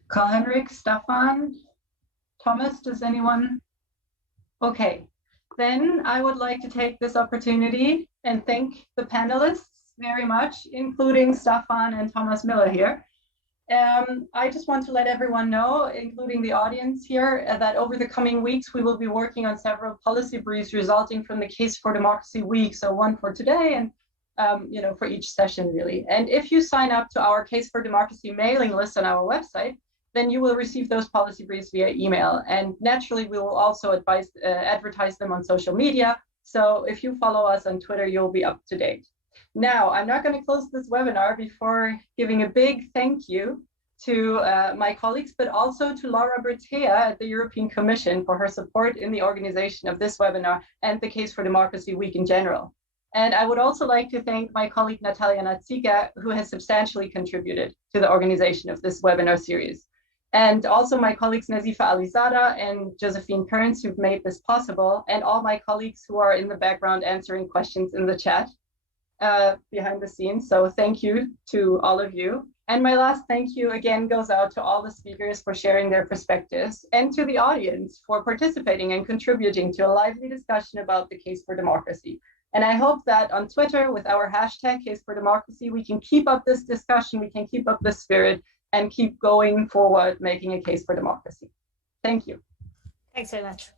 Carl-Henrik, Staffan, Thomas, does anyone? Okay, then I would like to take this opportunity and thank the panelists very much, including Staffan and Thomas Miller here. I just want to let everyone know, including the audience here, that over the coming weeks, we will be working on several policy briefs resulting from the Case for Democracy Week. So one for today and for each session, really. And if you sign up to our Case for Democracy mailing list on our website, then you will receive those policy briefs via email. And naturally, we will also advertise them on social media. So if you follow us on Twitter, you'll be up to date. Now, I'm not going to close this webinar before giving a big thank you to my colleagues, but also to Laura Bertea at the European Commission for her support in the organization of this webinar and the Case for Democracy Week in general. And I would also like to thank my colleague Natalia Natsiga, who has substantially contributed to the organization of this webinar series. And also my colleagues Nazifa Alizada and Josephine Kearns, who've made this possible, and all my colleagues who are in the background answering questions in the chat behind the scenes. So thank you to all of you. And my last thank you again goes out to all the speakers for sharing their perspectives, and to the audience for participating and contributing to a lively discussion about the Case for Democracy. And I hope that on Twitter with our hashtag Case for Democracy, we can keep up this discussion, we can keep up this spirit, and keep going forward, making a case for democracy. Thank you. Thanks very much.